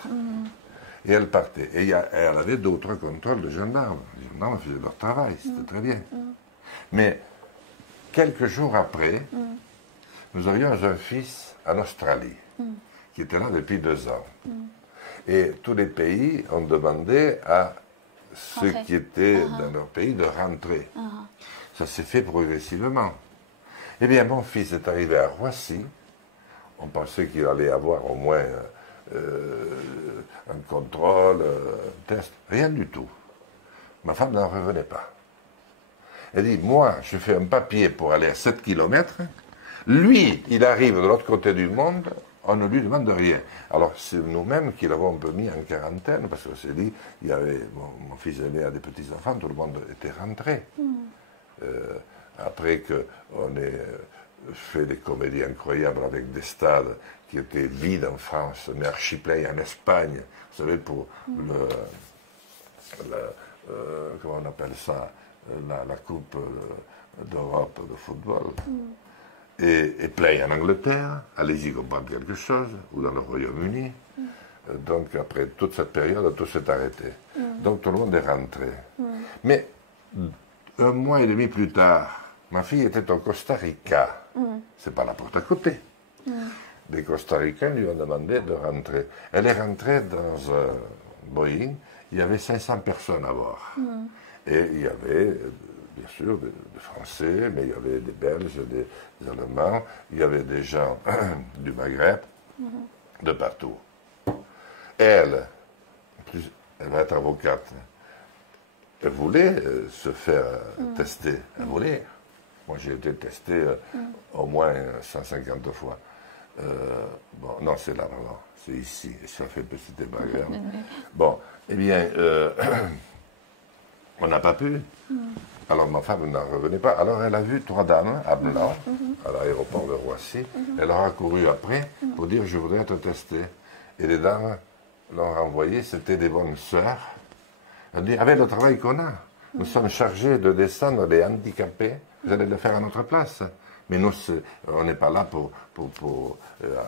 Et elle partait. Et elle avait d'autres contrôles de gendarmes. Les gendarmes faisaient leur travail, c'était très bien. Mais quelques jours après, nous avions un fils en Australie, qui était là depuis 2 ans. Et tous les pays ont demandé à ceux qui étaient dans leur pays de rentrer. Ça s'est fait progressivement. Eh bien, mon fils est arrivé à Roissy. On pensait qu'il allait avoir au moins un contrôle, un test. Rien du tout. Ma femme n'en revenait pas. Elle dit, moi, je fais un papier pour aller à 7 kilomètres. Lui, il arrive de l'autre côté du monde, on ne lui demande rien. Alors, c'est nous-mêmes qui l'avons un peu mis en quarantaine, parce qu'on s'est dit, il y avait, mon fils aîné a des petits-enfants, tout le monde était rentré. Après qu'on ait fait des comédies incroyables avec des stades qui étaient vides en France, mais archi-pleins en Espagne, vous savez, pour comment on appelle ça, la Coupe d'Europe de football. Et plein en Angleterre, allez-y comprendre quelque chose, ou dans le Royaume-Uni. Donc après toute cette période, tout s'est arrêté. Donc tout le monde est rentré. Mais un mois et demi plus tard, ma fille était au Costa Rica. C'est pas la porte à côté. Les Costaricains lui ont demandé de rentrer. Elle est rentrée dans un Boeing, il y avait 500 personnes à bord. Et il y avait, bien sûr, des Français, mais il y avait des Belges, des Allemands, il y avait des gens du Maghreb, de partout. Elle, elle va être avocate, elle voulait se faire tester, elle voulait. Moi, j'ai été testé au moins 150 fois. Bon, non, c'est là, non, c'est ici, et ça fait c'était Maghreb. Bon, eh bien, on n'a pas pu. Alors ma femme n'en revenait pas. Alors elle a vu 3 dames à blanc à l'aéroport de Roissy. Elle leur a couru après pour dire je voudrais être testée. Et les dames l'ont renvoyé, c'était des bonnes sœurs. Elle dit avec le travail qu'on a, nous sommes chargés de descendre les handicapés, vous allez le faire à notre place. Mais nous, on n'est pas là pour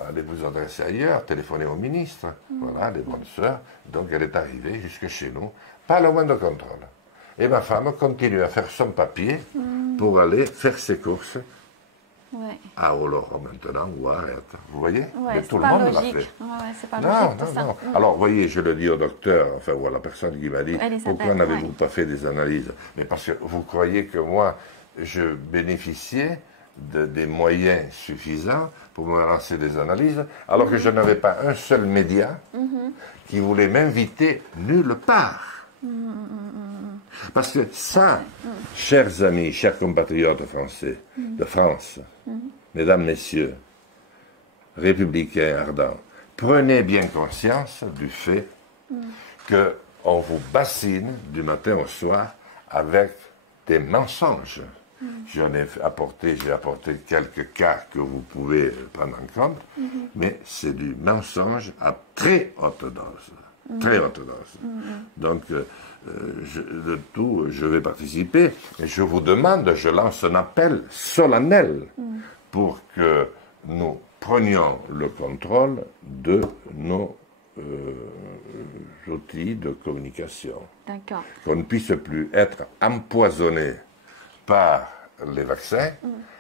aller vous adresser ailleurs, téléphoner au ministre. Voilà, les bonnes sœurs. Donc elle est arrivée jusque chez nous, pas le moindre contrôle. Et ma femme continue à faire son papier pour aller faire ses courses à Oloron maintenant ou à Arrête. Vous voyez? Mais tout le monde l'a fait. C'est pas logique, tout ça. Alors, vous voyez, je le dis au docteur, enfin, ou à la personne qui m'a dit, pourquoi n'avez-vous pas fait des analyses? Mais parce que vous croyez que moi, je bénéficiais des moyens suffisants pour me lancer des analyses, alors que je n'avais pas un seul média qui voulait m'inviter nulle part. Parce que ça, chers amis, chers compatriotes français, de France, mesdames, messieurs, républicains ardents, prenez bien conscience du fait qu'on vous bassine du matin au soir avec des mensonges. J'ai apporté quelques cas que vous pouvez prendre en compte, mais c'est du mensonge à très haute dose. Très haute dose. Donc, je vais participer, et je vous demande, je lance un appel solennel pour que nous prenions le contrôle de nos outils de communication. D'accord. Qu'on ne puisse plus être empoisonné par les vaccins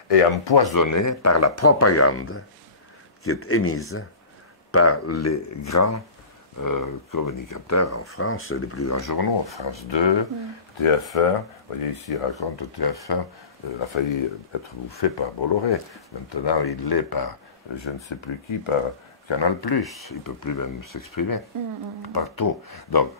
et empoisonné par la propagande qui est émise par les grands communicateurs en France, les plus grands journaux, France 2, TF1, vous voyez ici, il raconte TF1, a failli être bouffé par Bolloré. Maintenant, il l'est par je ne sais plus qui, par Canal+. Il ne peut plus même s'exprimer partout. Donc,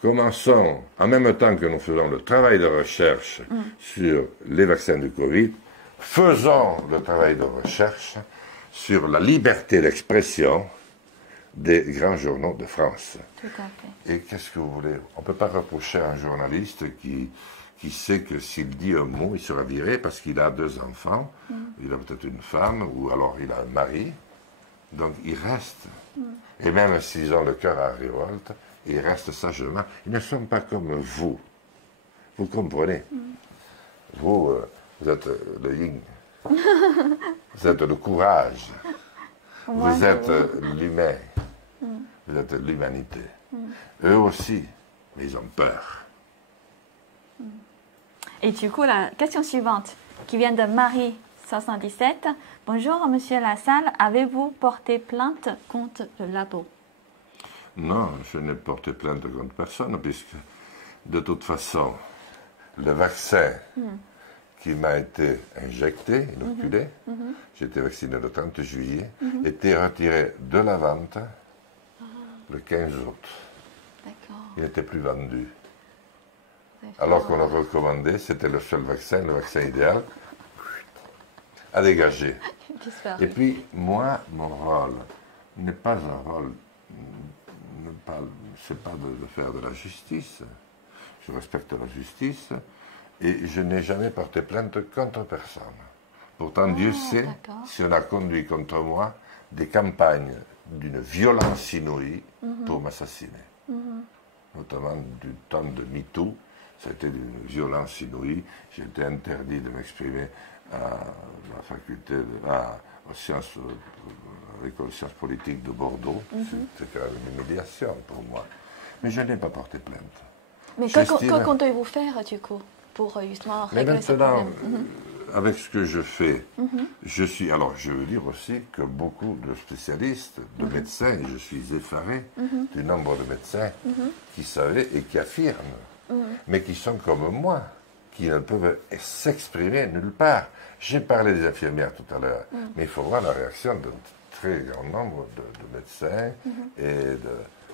commençons, en même temps que nous faisons le travail de recherche sur les vaccins du Covid, faisons le travail de recherche sur la liberté d'expression des grands journaux de France. Tout à fait. Et qu'est-ce que vous voulez? On ne peut pas reprocher à un journaliste qui sait que s'il dit un mot, il sera viré parce qu'il a 2 enfants, il a peut-être une femme, ou alors il a un mari. Donc il reste. Et même s'ils ont le cœur à révolte, ils restent sagement. Ils ne sont pas comme vous. Vous comprenez? Vous, vous êtes le yin. Vous êtes le courage. Vous êtes l'humain. Vous êtes l'humanité. Eux aussi, mais ils ont peur. Et du coup, la question suivante, qui vient de Marie77. Bonjour, monsieur Lassalle, avez-vous porté plainte contre le labo? Non, je n'ai porté plainte contre personne, puisque de toute façon, le vaccin qui m'a été injecté, inoculé, j'ai été vacciné le 30 juillet, était retiré de la vente le 15 août. Il n'était plus vendu. Alors qu'on le recommandait, c'était le seul vaccin, le vaccin idéal, à dégager. Et puis, moi, mon rôle n'est pas un rôle, c'est pas de faire de la justice. Je respecte la justice et je n'ai jamais porté plainte contre personne. Pourtant, Dieu sait si on a conduit contre moi des campagnes d'une violence inouïe pour m'assassiner. Notamment du temps de MeToo, c'était d'une violence inouïe. J'ai été interdit de m'exprimer à la faculté, à l'école de sciences politiques de Bordeaux. C'était quand même une humiliation pour moi. Mais je n'ai pas porté plainte. Mais que comptez-vous faire, du coup, pour justement régler ce problème? Avec ce que je fais, alors je veux dire aussi que beaucoup de spécialistes, de médecins, et je suis effaré du nombre de médecins qui savaient et qui affirment, mais qui sont comme moi, qui ne peuvent s'exprimer nulle part. J'ai parlé des infirmières tout à l'heure, mais il faut voir la réaction d'un très grand nombre de médecins.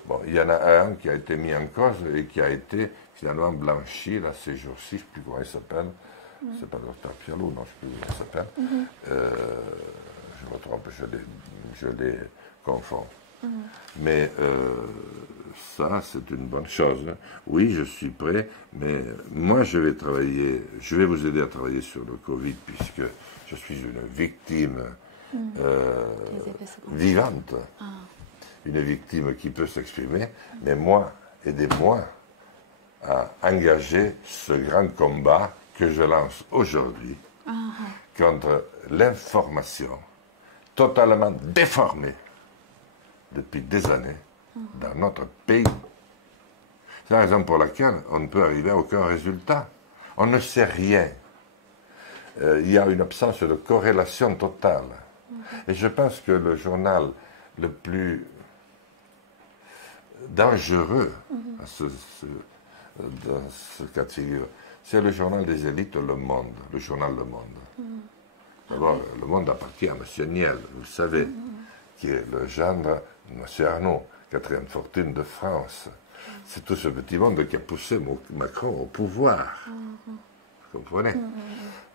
Bon, il y en a un qui a été mis en cause et qui a été finalement blanchi là, ces jours-ci, je ne sais plus comment il s'appelle. C'est pas le docteur Pialou, non, je ne sais plus comment il s'appelle. Je me trompe, je les confonds. Mais ça, c'est une bonne chose. Oui, je suis prêt, mais moi, je vais vous aider à travailler sur le Covid, puisque je suis une victime vivante. Une victime qui peut s'exprimer, mais moi, aidez-moi à engager ce grand combat que je lance aujourd'hui contre l'information totalement déformée depuis des années dans notre pays. C'est la raison pour laquelle on ne peut arriver à aucun résultat. On ne sait rien. Il y a une absence de corrélation totale. Et je pense que le journal le plus dangereux dans ce cas de figure, c'est le journal des élites, Le Monde, le journal Le Monde. D'abord, Le Monde appartient à M. Niel, vous le savez, qui est le gendre de M. Arnaud, quatrième fortune de France. C'est tout ce petit monde qui a poussé Macron au pouvoir. Vous comprenez?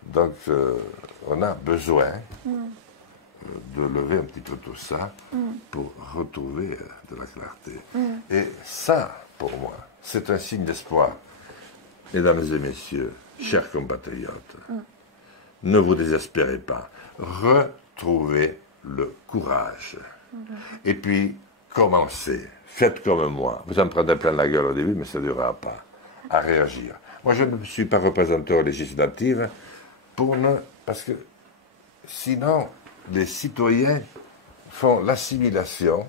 Donc, on a besoin de lever un petit peu tout ça pour retrouver de la clarté. Et ça, pour moi, c'est un signe d'espoir. Mesdames et messieurs, chers compatriotes, ne vous désespérez pas. Retrouvez le courage. Et puis, commencez. Faites comme moi. Vous en prenez plein la gueule au début, mais ça ne durera pas. À réagir. Moi, je ne suis pas représentant législatif parce que sinon, les citoyens font l'assimilation.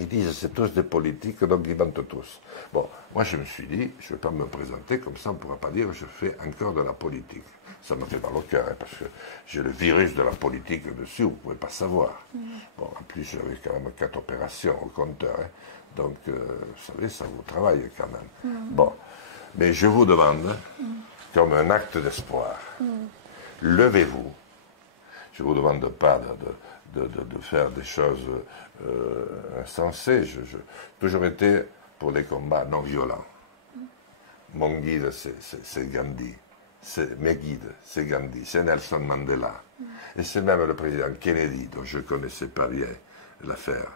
Ils disent c'est tous des politiques, donc ils mentent tous. Bon, moi je me suis dit, je ne vais pas me présenter comme ça, on ne pourra pas dire je fais encore de la politique. Ça me fait mal au cœur, parce que j'ai le virus de la politique dessus, vous ne pouvez pas savoir. Bon, en plus j'avais quand même 4 opérations au compteur, donc vous savez, ça vous travaille quand même. Bon, mais je vous demande, comme un acte d'espoir, levez-vous. Je ne vous demande pas de faire des choses insensées. J'ai toujours été pour les combats non violents. Mon guide, c'est Gandhi. Mes guides, c'est Gandhi, c'est Nelson Mandela. Et c'est même le président Kennedy, dont je ne connaissais pas bien l'affaire.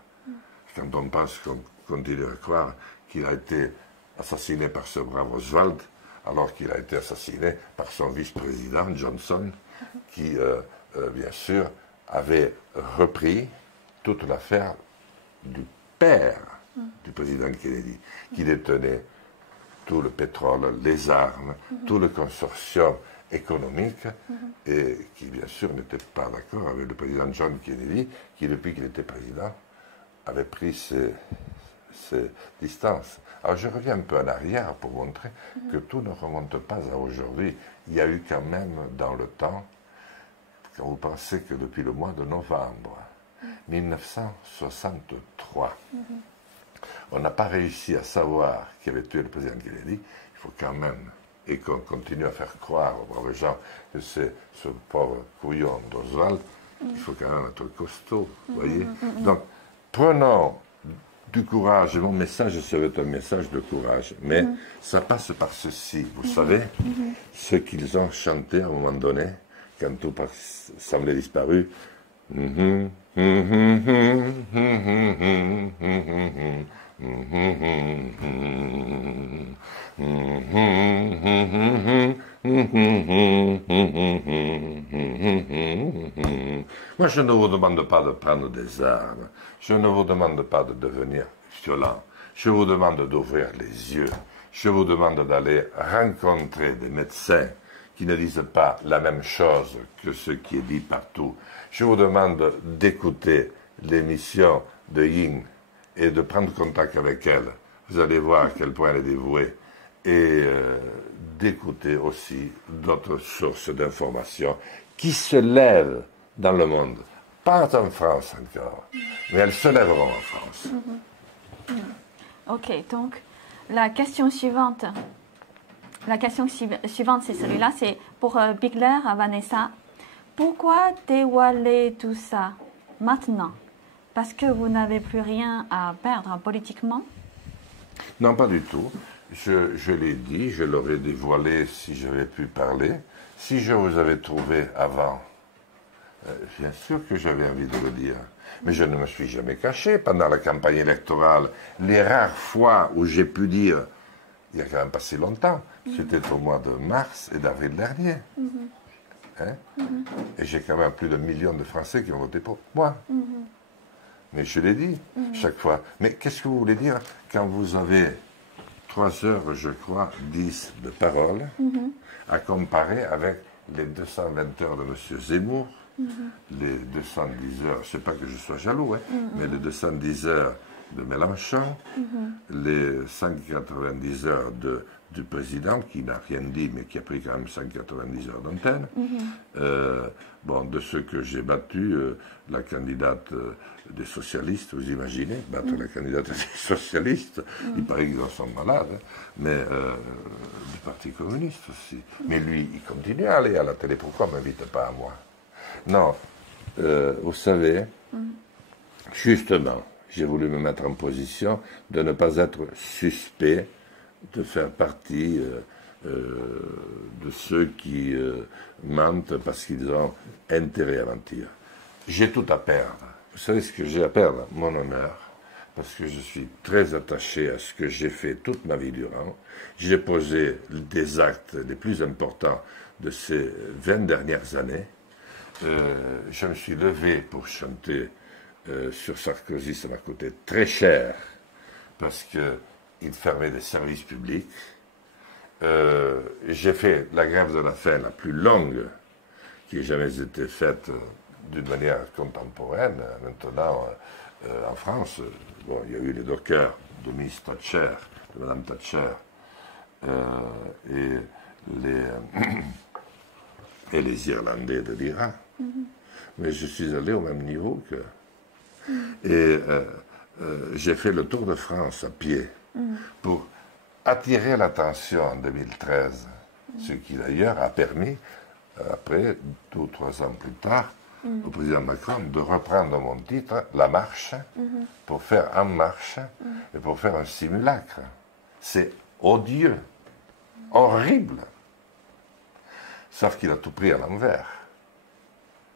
Quand on pense qu'on continue à croire qu'il a été assassiné par ce brave Oswald, alors qu'il a été assassiné par son vice-président Johnson, qui, bien sûr, avait repris toute l'affaire du père du président Kennedy, qui détenait tout le pétrole, les armes, tout le consortium économique, et qui, bien sûr, n'était pas d'accord avec le président John Kennedy, qui, depuis qu'il était président, avait pris ses distances. Alors, je reviens un peu en arrière pour montrer que tout ne remonte pas à aujourd'hui. Il y a eu quand même, dans le temps, quand vous pensez que depuis le mois de novembre 1963, on n'a pas réussi à savoir qui avait tué le président Kennedy, il faut quand même, et qu'on continue à faire croire aux braves gens que c'est ce pauvre couillon d'Oswald, il faut quand même être costaud, vous voyez. Donc, prenons du courage, et mon message serait un message de courage, mais ça passe par ceci, vous savez, ce qu'ils ont chanté à un moment donné, quand tout semblait disparu. Moi, je ne vous demande pas de prendre des armes. Je ne vous demande pas de devenir violent. Je vous demande d'ouvrir les yeux. Je vous demande d'aller rencontrer des médecins qui ne disent pas la même chose que ce qui est dit partout. Je vous demande d'écouter l'émission de Ying et de prendre contact avec elle. Vous allez voir à quel point elle est dévouée. Et d'écouter aussi d'autres sources d'informations qui se lèvent dans le monde. Pas en France encore, mais elles se lèveront en France. Ok, donc la question suivante. La question suivante, c'est celui-là, c'est pour Bigler, Vanessa. Pourquoi dévoiler tout ça maintenant? Parce que vous n'avez plus rien à perdre politiquement? Non, pas du tout. Je l'ai dit, je l'aurais dévoilé si j'avais pu parler. Si je vous avais trouvé avant, bien sûr que j'avais envie de le dire. Mais je ne me suis jamais caché pendant la campagne électorale. Les rares fois où j'ai pu dire, il y a quand même pas si longtemps, c'était au mois de mars et d'avril dernier. Hein? Et j'ai quand même plus de millions de Français qui ont voté pour moi. Mais je l'ai dit chaque fois. Mais qu'est-ce que vous voulez dire quand vous avez 3 heures, je crois, 10 de parole à comparer avec les 220 heures de M. Zemmour, les 210 heures, je ne sais pas que je sois jaloux, hein, mais les 210 heures de Mélenchon, les 190 heures du président, qui n'a rien dit, mais qui a pris quand même 190 heures d'antenne. Bon, de ce que j'ai battu, la candidate des socialistes, vous imaginez, battre la candidate des socialistes, il paraît qu'ils en sont malades, hein, mais du Parti communiste aussi. Mais lui, il continue à aller à la télé, pourquoi ne m'invite pas à moi? Non, vous savez, justement, j'ai voulu me mettre en position de ne pas être suspect de faire partie de ceux qui mentent parce qu'ils ont intérêt à mentir. J'ai tout à perdre. Vous savez ce que j'ai à perdre? Mon honneur, parce que je suis très attaché à ce que j'ai fait toute ma vie durant. J'ai posé des actes les plus importants de ces 20 dernières années. Je me suis levé pour chanter sur Sarkozy, ça m'a coûté très cher, parce qu'il fermait des services publics. J'ai fait la grève de la faim la plus longue qui ait jamais été faite d'une manière contemporaine. Maintenant, en France, bon, il y a eu les dockers de Miss Thatcher, de Madame Thatcher, et les Irlandais de l'Iran. Mais je suis allé au même niveau que... Et j'ai fait le tour de France à pied pour attirer l'attention en 2013, ce qui d'ailleurs a permis, après 2 ou 3 ans plus tard, au président Macron de reprendre mon titre, La Marche, pour faire En Marche et pour faire un simulacre. C'est odieux, horrible. Sauf qu'il a tout pris à l'envers.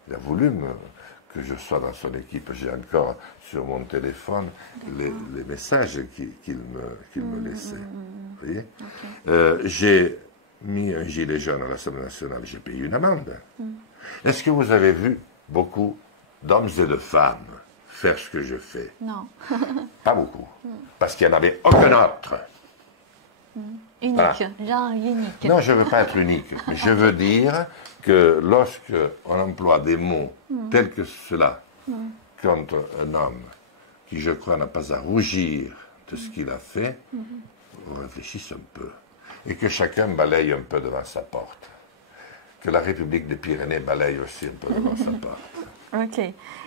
Il a voulu que je sois dans son équipe. J'ai encore sur mon téléphone les messages qu'il me laissait. Vous voyez? J'ai mis un gilet jaune à l'Assemblée nationale, j'ai payé une amende. Est-ce que vous avez vu beaucoup d'hommes et de femmes faire ce que je fais? Non. Pas beaucoup. Parce qu'il n'y en avait aucun autre. Unique, genre unique. Non, je ne veux pas être unique. Mais je veux dire que lorsque on emploie des mots tels que cela contre un homme qui, je crois, n'a pas à rougir de ce qu'il a fait, on réfléchisse un peu. Et que chacun balaye un peu devant sa porte. Que la République des Pyrénées balaye aussi un peu devant sa porte. Ok.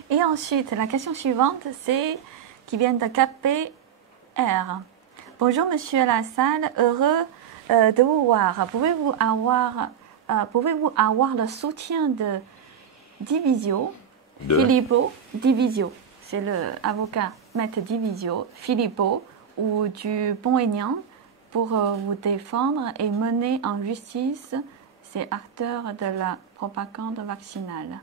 Et ensuite, la question suivante, c'est qui vient de Capé R. Bonjour Monsieur Lassalle, heureux de vous voir. Pouvez-vous avoir le soutien de Divisio, Filippo Divisio, c'est l'avocat Maître Divisio, Filippo ou du Pont-Aignan pour vous défendre et mener en justice ces acteurs de la propagande vaccinale?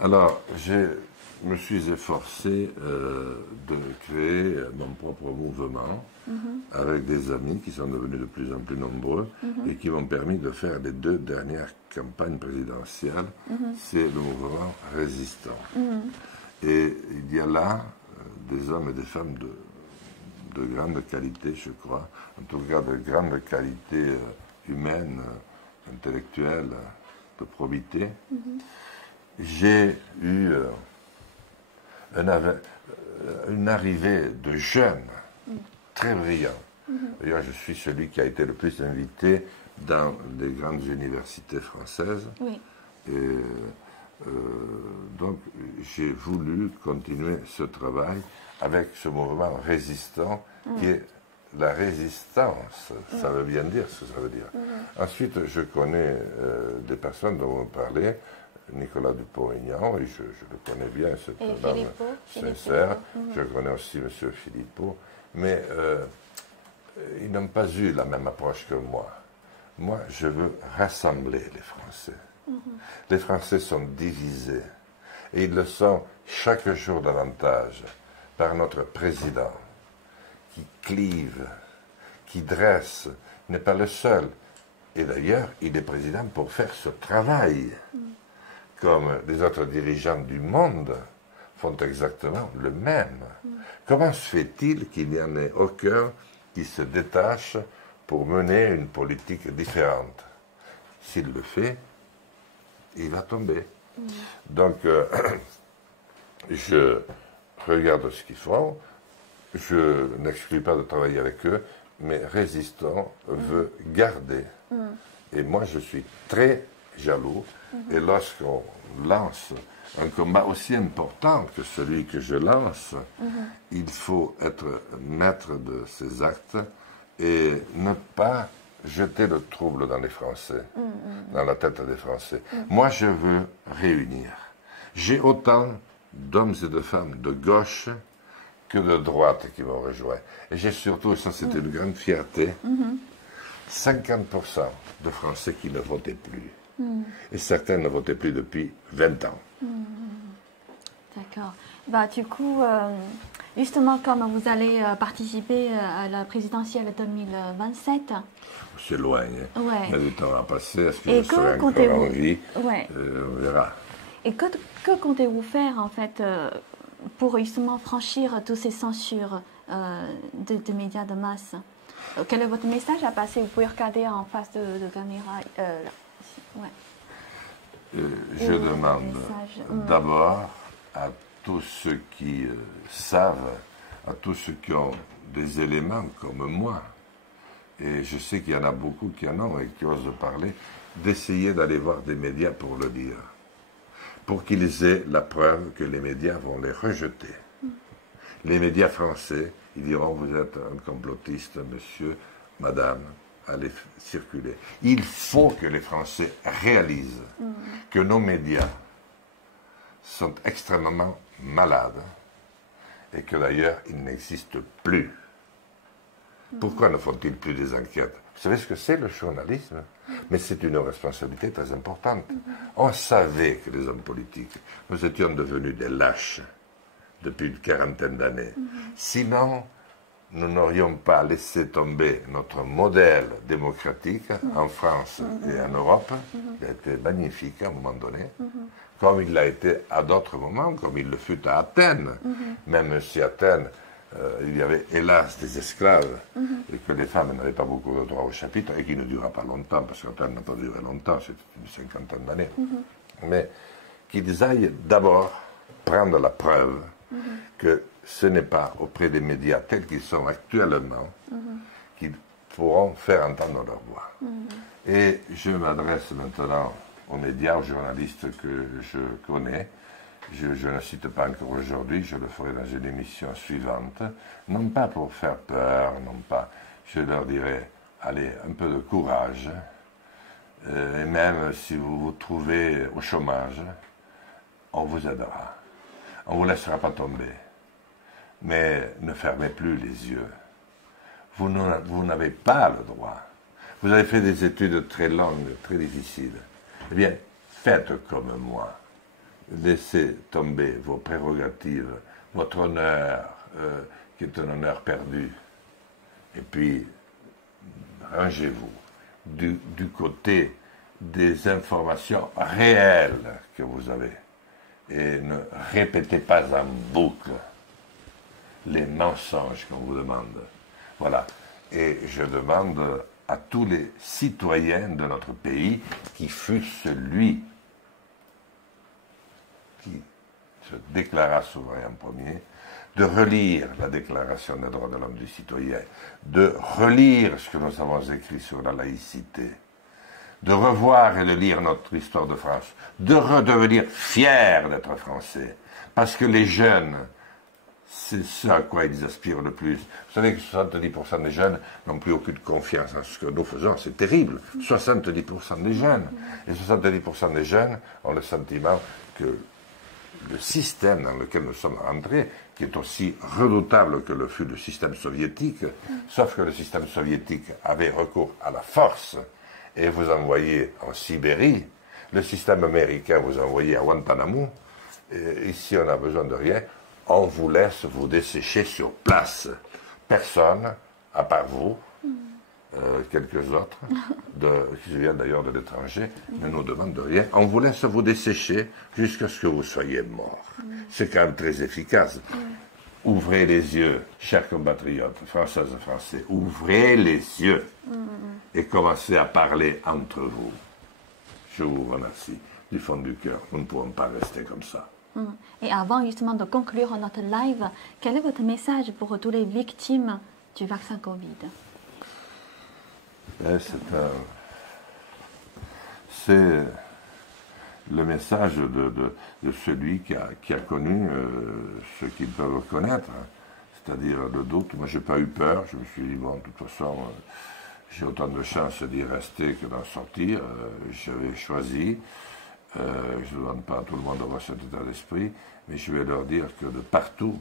Alors, je me suis efforcé de créer mon propre mouvement avec des amis qui sont devenus de plus en plus nombreux et qui m'ont permis de faire les 2 dernières campagnes présidentielles. C'est le mouvement résistant. Et il y a là des hommes et des femmes de grande qualité, je crois, en tout cas de grande qualité humaine, intellectuelle, de probité. J'ai eu une arrivée de jeunes très brillants. D'ailleurs, je suis celui qui a été le plus invité dans les grandes universités françaises. Oui. Et donc, j'ai voulu continuer ce travail avec ce mouvement résistant qui est la résistance. Ça veut bien dire ce que ça veut dire. Ensuite, je connais des personnes dont vous parlez, Nicolas Dupont-Aignan, et je le connais bien, c'est un homme sincère. Je connais aussi M. Filippo, mais ils n'ont pas eu la même approche que moi. Moi, je veux rassembler les Français. Les Français sont divisés, et ils le sont chaque jour davantage par notre président, qui clive, qui dresse, n'est pas le seul. Et d'ailleurs, il est président pour faire ce travail. Comme les autres dirigeants du monde font exactement le même. Comment se fait-il qu'il n'y en ait aucun qui se détache pour mener une politique différente? S'il le fait, il va tomber. Donc, je regarde ce qu'ils font, je n'exclus pas de travailler avec eux, mais Résistant veut garder. Et moi, je suis très jaloux. Et lorsqu'on lance un combat aussi important que celui que je lance, il faut être maître de ses actes et ne pas jeter le trouble dans les Français, dans la tête des Français. Moi, je veux réunir. J'ai autant d'hommes et de femmes de gauche que de droite qui m'ont rejoint. Et j'ai surtout, ça c'était une grande fierté, 50% de Français qui ne votaient plus. Et certains ne votaient plus depuis 20 ans. D'accord. Bah, du coup, justement, comme vous allez participer à la présidentielle 2027... C'est loin, hein. Ouais. Il y a du temps à passer. Est-ce que Et je serai encore en vie? On verra. Et que comptez-vous faire, en fait, pour justement franchir toutes ces censures de médias de masse? Quel est votre message à passer? Vous pouvez regarder en face de caméra. Je demande d'abord à tous ceux qui savent, à tous ceux qui ont des éléments comme moi, et je sais qu'il y en a beaucoup qui en ont et qui osent parler, d'essayer d'aller voir des médias pour le dire, pour qu'ils aient la preuve que les médias vont les rejeter. Les médias français, ils diront: vous êtes un complotiste, monsieur, madame, allez circuler. Il faut que les Français réalisent que nos médias sont extrêmement malades et que d'ailleurs ils n'existent plus. Pourquoi ne font-ils plus des enquêtes? Vous savez ce que c'est le journalisme? Mais c'est une responsabilité très importante. On savait que les hommes politiques, nous étions devenus des lâches depuis une quarantaine d'années. Sinon, nous n'aurions pas laissé tomber notre modèle démocratique en France et en Europe, qui a été magnifique à un moment donné, comme il l'a été à d'autres moments, comme il le fut à Athènes, même si Athènes, il y avait hélas des esclaves, et que les femmes n'avaient pas beaucoup de droits au chapitre, et qui ne dura pas longtemps, parce qu'Athènes n'a pas duré longtemps, c'était une cinquantaine d'années, mais qu'ils aillent d'abord prendre la preuve que ce n'est pas auprès des médias tels qu'ils sont actuellement qu'ils pourront faire entendre leur voix. Et je m'adresse maintenant aux médias, aux journalistes que je connais. je ne cite pas encore aujourd'hui, je le ferai dans une émission suivante, non pas pour faire peur, non pas, je leur dirai, allez, un peu de courage, et même si vous vous trouvez au chômage, on vous aidera, on ne vous laissera pas tomber, mais ne fermez plus les yeux, vous n'avez pas le droit, vous avez fait des études très longues, très difficiles, eh bien, faites comme moi. Laissez tomber vos prérogatives, votre honneur, qui est un honneur perdu. Et puis, rangez-vous du côté des informations réelles que vous avez. Et ne répétez pas en boucle les mensonges qu'on vous demande. Voilà. Et je demande à tous les citoyens de notre pays, qui fut celui qui se déclara souverain en premier, de relire la Déclaration des droits de l'homme du citoyen, de relire ce que nous avons écrit sur la laïcité, de revoir et de lire notre histoire de France, de redevenir fiers d'être français, parce que les jeunes, c'est ce à quoi ils aspirent le plus. Vous savez que 70% des jeunes n'ont plus aucune confiance en ce que nous faisons, c'est terrible. 70% des jeunes. Et 70% des jeunes ont le sentiment que le système dans lequel nous sommes entrés, qui est aussi redoutable que le fut le système soviétique, sauf que le système soviétique avait recours à la force et vous envoyait en Sibérie, le système américain vous envoyait à Guantanamo, et ici on n'a besoin de rien, on vous laisse vous dessécher sur place. Personne, à part vous, quelques autres, qui viennent d'ailleurs de l'étranger, ne nous demandent de rien. On vous laisse vous dessécher jusqu'à ce que vous soyez mort. C'est quand même très efficace. Ouvrez les yeux, chers compatriotes, françaises et français, ouvrez les yeux et commencez à parler entre vous. Je vous remercie du fond du cœur. Nous ne pouvons pas rester comme ça. Et avant justement de conclure notre live, quel est votre message pour toutes les victimes du vaccin Covid? C'est le message de celui qui a connu ce qu'ils peuvent connaître, hein, c'est-à-dire le doute. Moi, je n'ai pas eu peur, je me suis dit, bon, de toute façon, j'ai autant de chances d'y rester que d'en sortir. J'avais choisi, je ne demande pas à tout le monde d'avoir cet état d'esprit, mais je vais leur dire que de partout,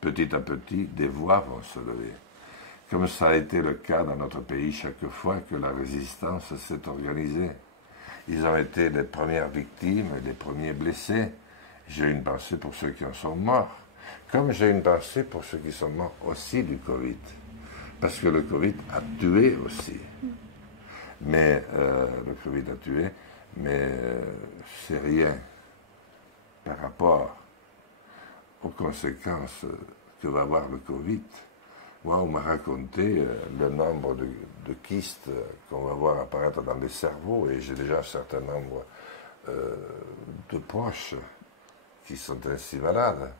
petit à petit, des voix vont se lever. Comme ça a été le cas dans notre pays chaque fois que la résistance s'est organisée. Ils ont été les premières victimes, les premiers blessés. J'ai une pensée pour ceux qui en sont morts, comme j'ai une pensée pour ceux qui sont morts aussi du Covid. Parce que le Covid a tué aussi. Mais le Covid a tué, mais c'est rien par rapport aux conséquences que va avoir le Covid. Moi, on m'a raconté le nombre de kystes qu'on va voir apparaître dans les cerveaux, et j'ai déjà un certain nombre de proches qui sont ainsi malades.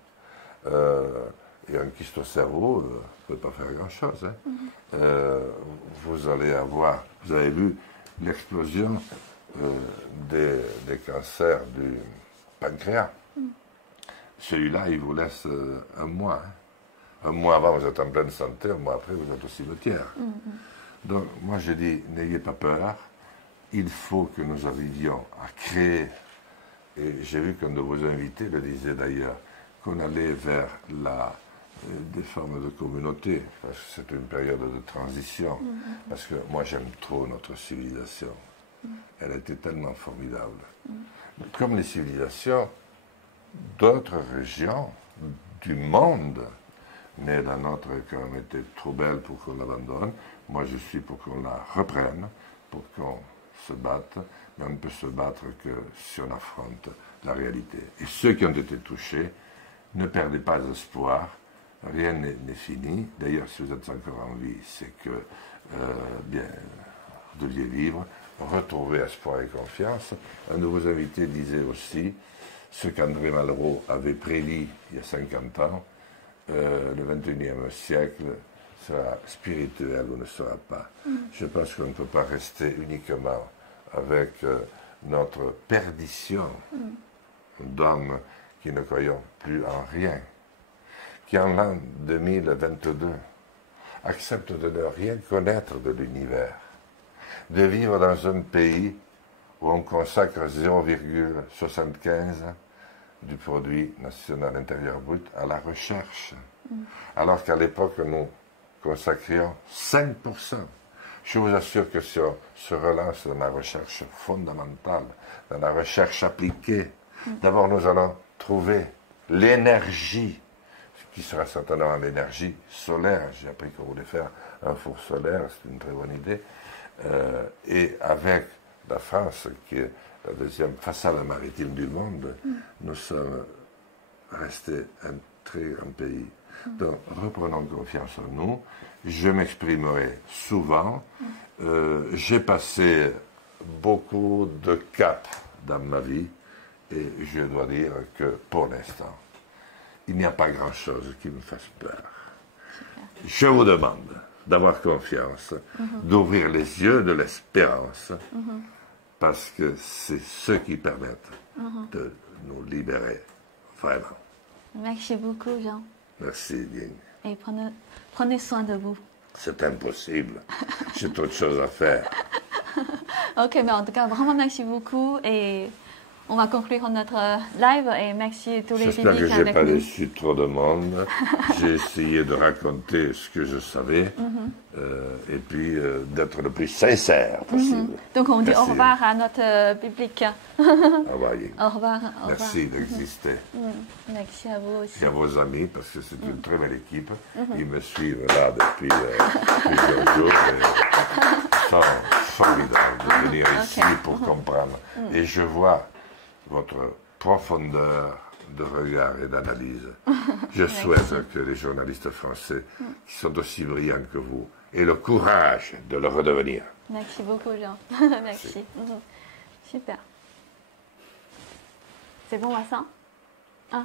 Et un kyste au cerveau ne peut pas faire grand-chose. Hein. Vous avez vu l'explosion des cancers du pancréas. Celui-là, il vous laisse un mois. Hein. Un mois avant, vous êtes en pleine santé, un mois après, vous êtes au cimetière. Donc, moi, je dis, n'ayez pas peur. Il faut que nous arrivions à créer, et j'ai vu qu'un de vos invités le disait d'ailleurs, qu'on allait vers des formes de communauté, parce que c'est une période de transition, parce que moi, j'aime trop notre civilisation. Elle était tellement formidable. Comme les civilisations d'autres régions du monde, mais la nôtre quand même était trop belle pour qu'on l'abandonne. Moi, je suis pour qu'on la reprenne, pour qu'on se batte, mais on ne peut se battre que si on affronte la réalité. Et ceux qui ont été touchés, ne perdez pas espoir, rien n'est fini. D'ailleurs, si vous êtes encore en vie, c'est que bien, vous deviez vivre, retrouver espoir et confiance. Un de vos invités disait aussi ce qu'André Malraux avait prédit il y a 50 ans, le 21e siècle sera spirituel ou ne sera pas. Je pense qu'on ne peut pas rester uniquement avec notre perdition d'hommes qui ne croyons plus en rien, qui en l'an 2022 acceptent de ne rien connaître de l'univers, de vivre dans un pays où on consacre 0,75 du produit national intérieur brut à la recherche, alors qu'à l'époque nous consacrions 5%. Je vous assure que si on se relance dans la recherche fondamentale, dans la recherche appliquée, d'abord nous allons trouver l'énergie, qui sera certainement l'énergie solaire. J'ai appris qu'on voulait faire un four solaire, c'est une très bonne idée. Et avec la France, qui est la deuxième façade maritime du monde, nous sommes restés un très grand pays. Donc, reprenons confiance en nous. Je m'exprimerai souvent. J'ai passé beaucoup de caps dans ma vie et je dois dire que pour l'instant, il n'y a pas grand-chose qui me fasse peur. Je vous demande d'avoir confiance, d'ouvrir les yeux de l'espérance, parce que c'est ce qui permet de nous libérer vraiment. Merci beaucoup, Jean. Merci, Ying. Et prenez soin de vous. C'est impossible. J'ai trop de choses à faire. Ok, mais en tout cas, vraiment merci beaucoup. Et on va conclure notre live. Et merci à tous les J'espère que publics je n'ai avec pas nous. déçu trop de monde. J'ai essayé de raconter ce que je savais et puis d'être le plus sincère possible. Donc on dit Merci. au revoir à notre public. Au revoir, Ying. Au revoir. Au Merci d'exister. revoir. Merci à vous aussi. Et à vos amis, parce que c'est une très belle équipe. Ils me suivent là depuis plusieurs jours. Ils sont formidables de venir ici pour comprendre. Et je vois votre profondeur de regard et d'analyse. Je souhaite que les journalistes français, qui sont aussi brillants que vous, aient le courage de le redevenir. Merci beaucoup, Jean. Merci. Super. C'est bon, Vincent? Ah.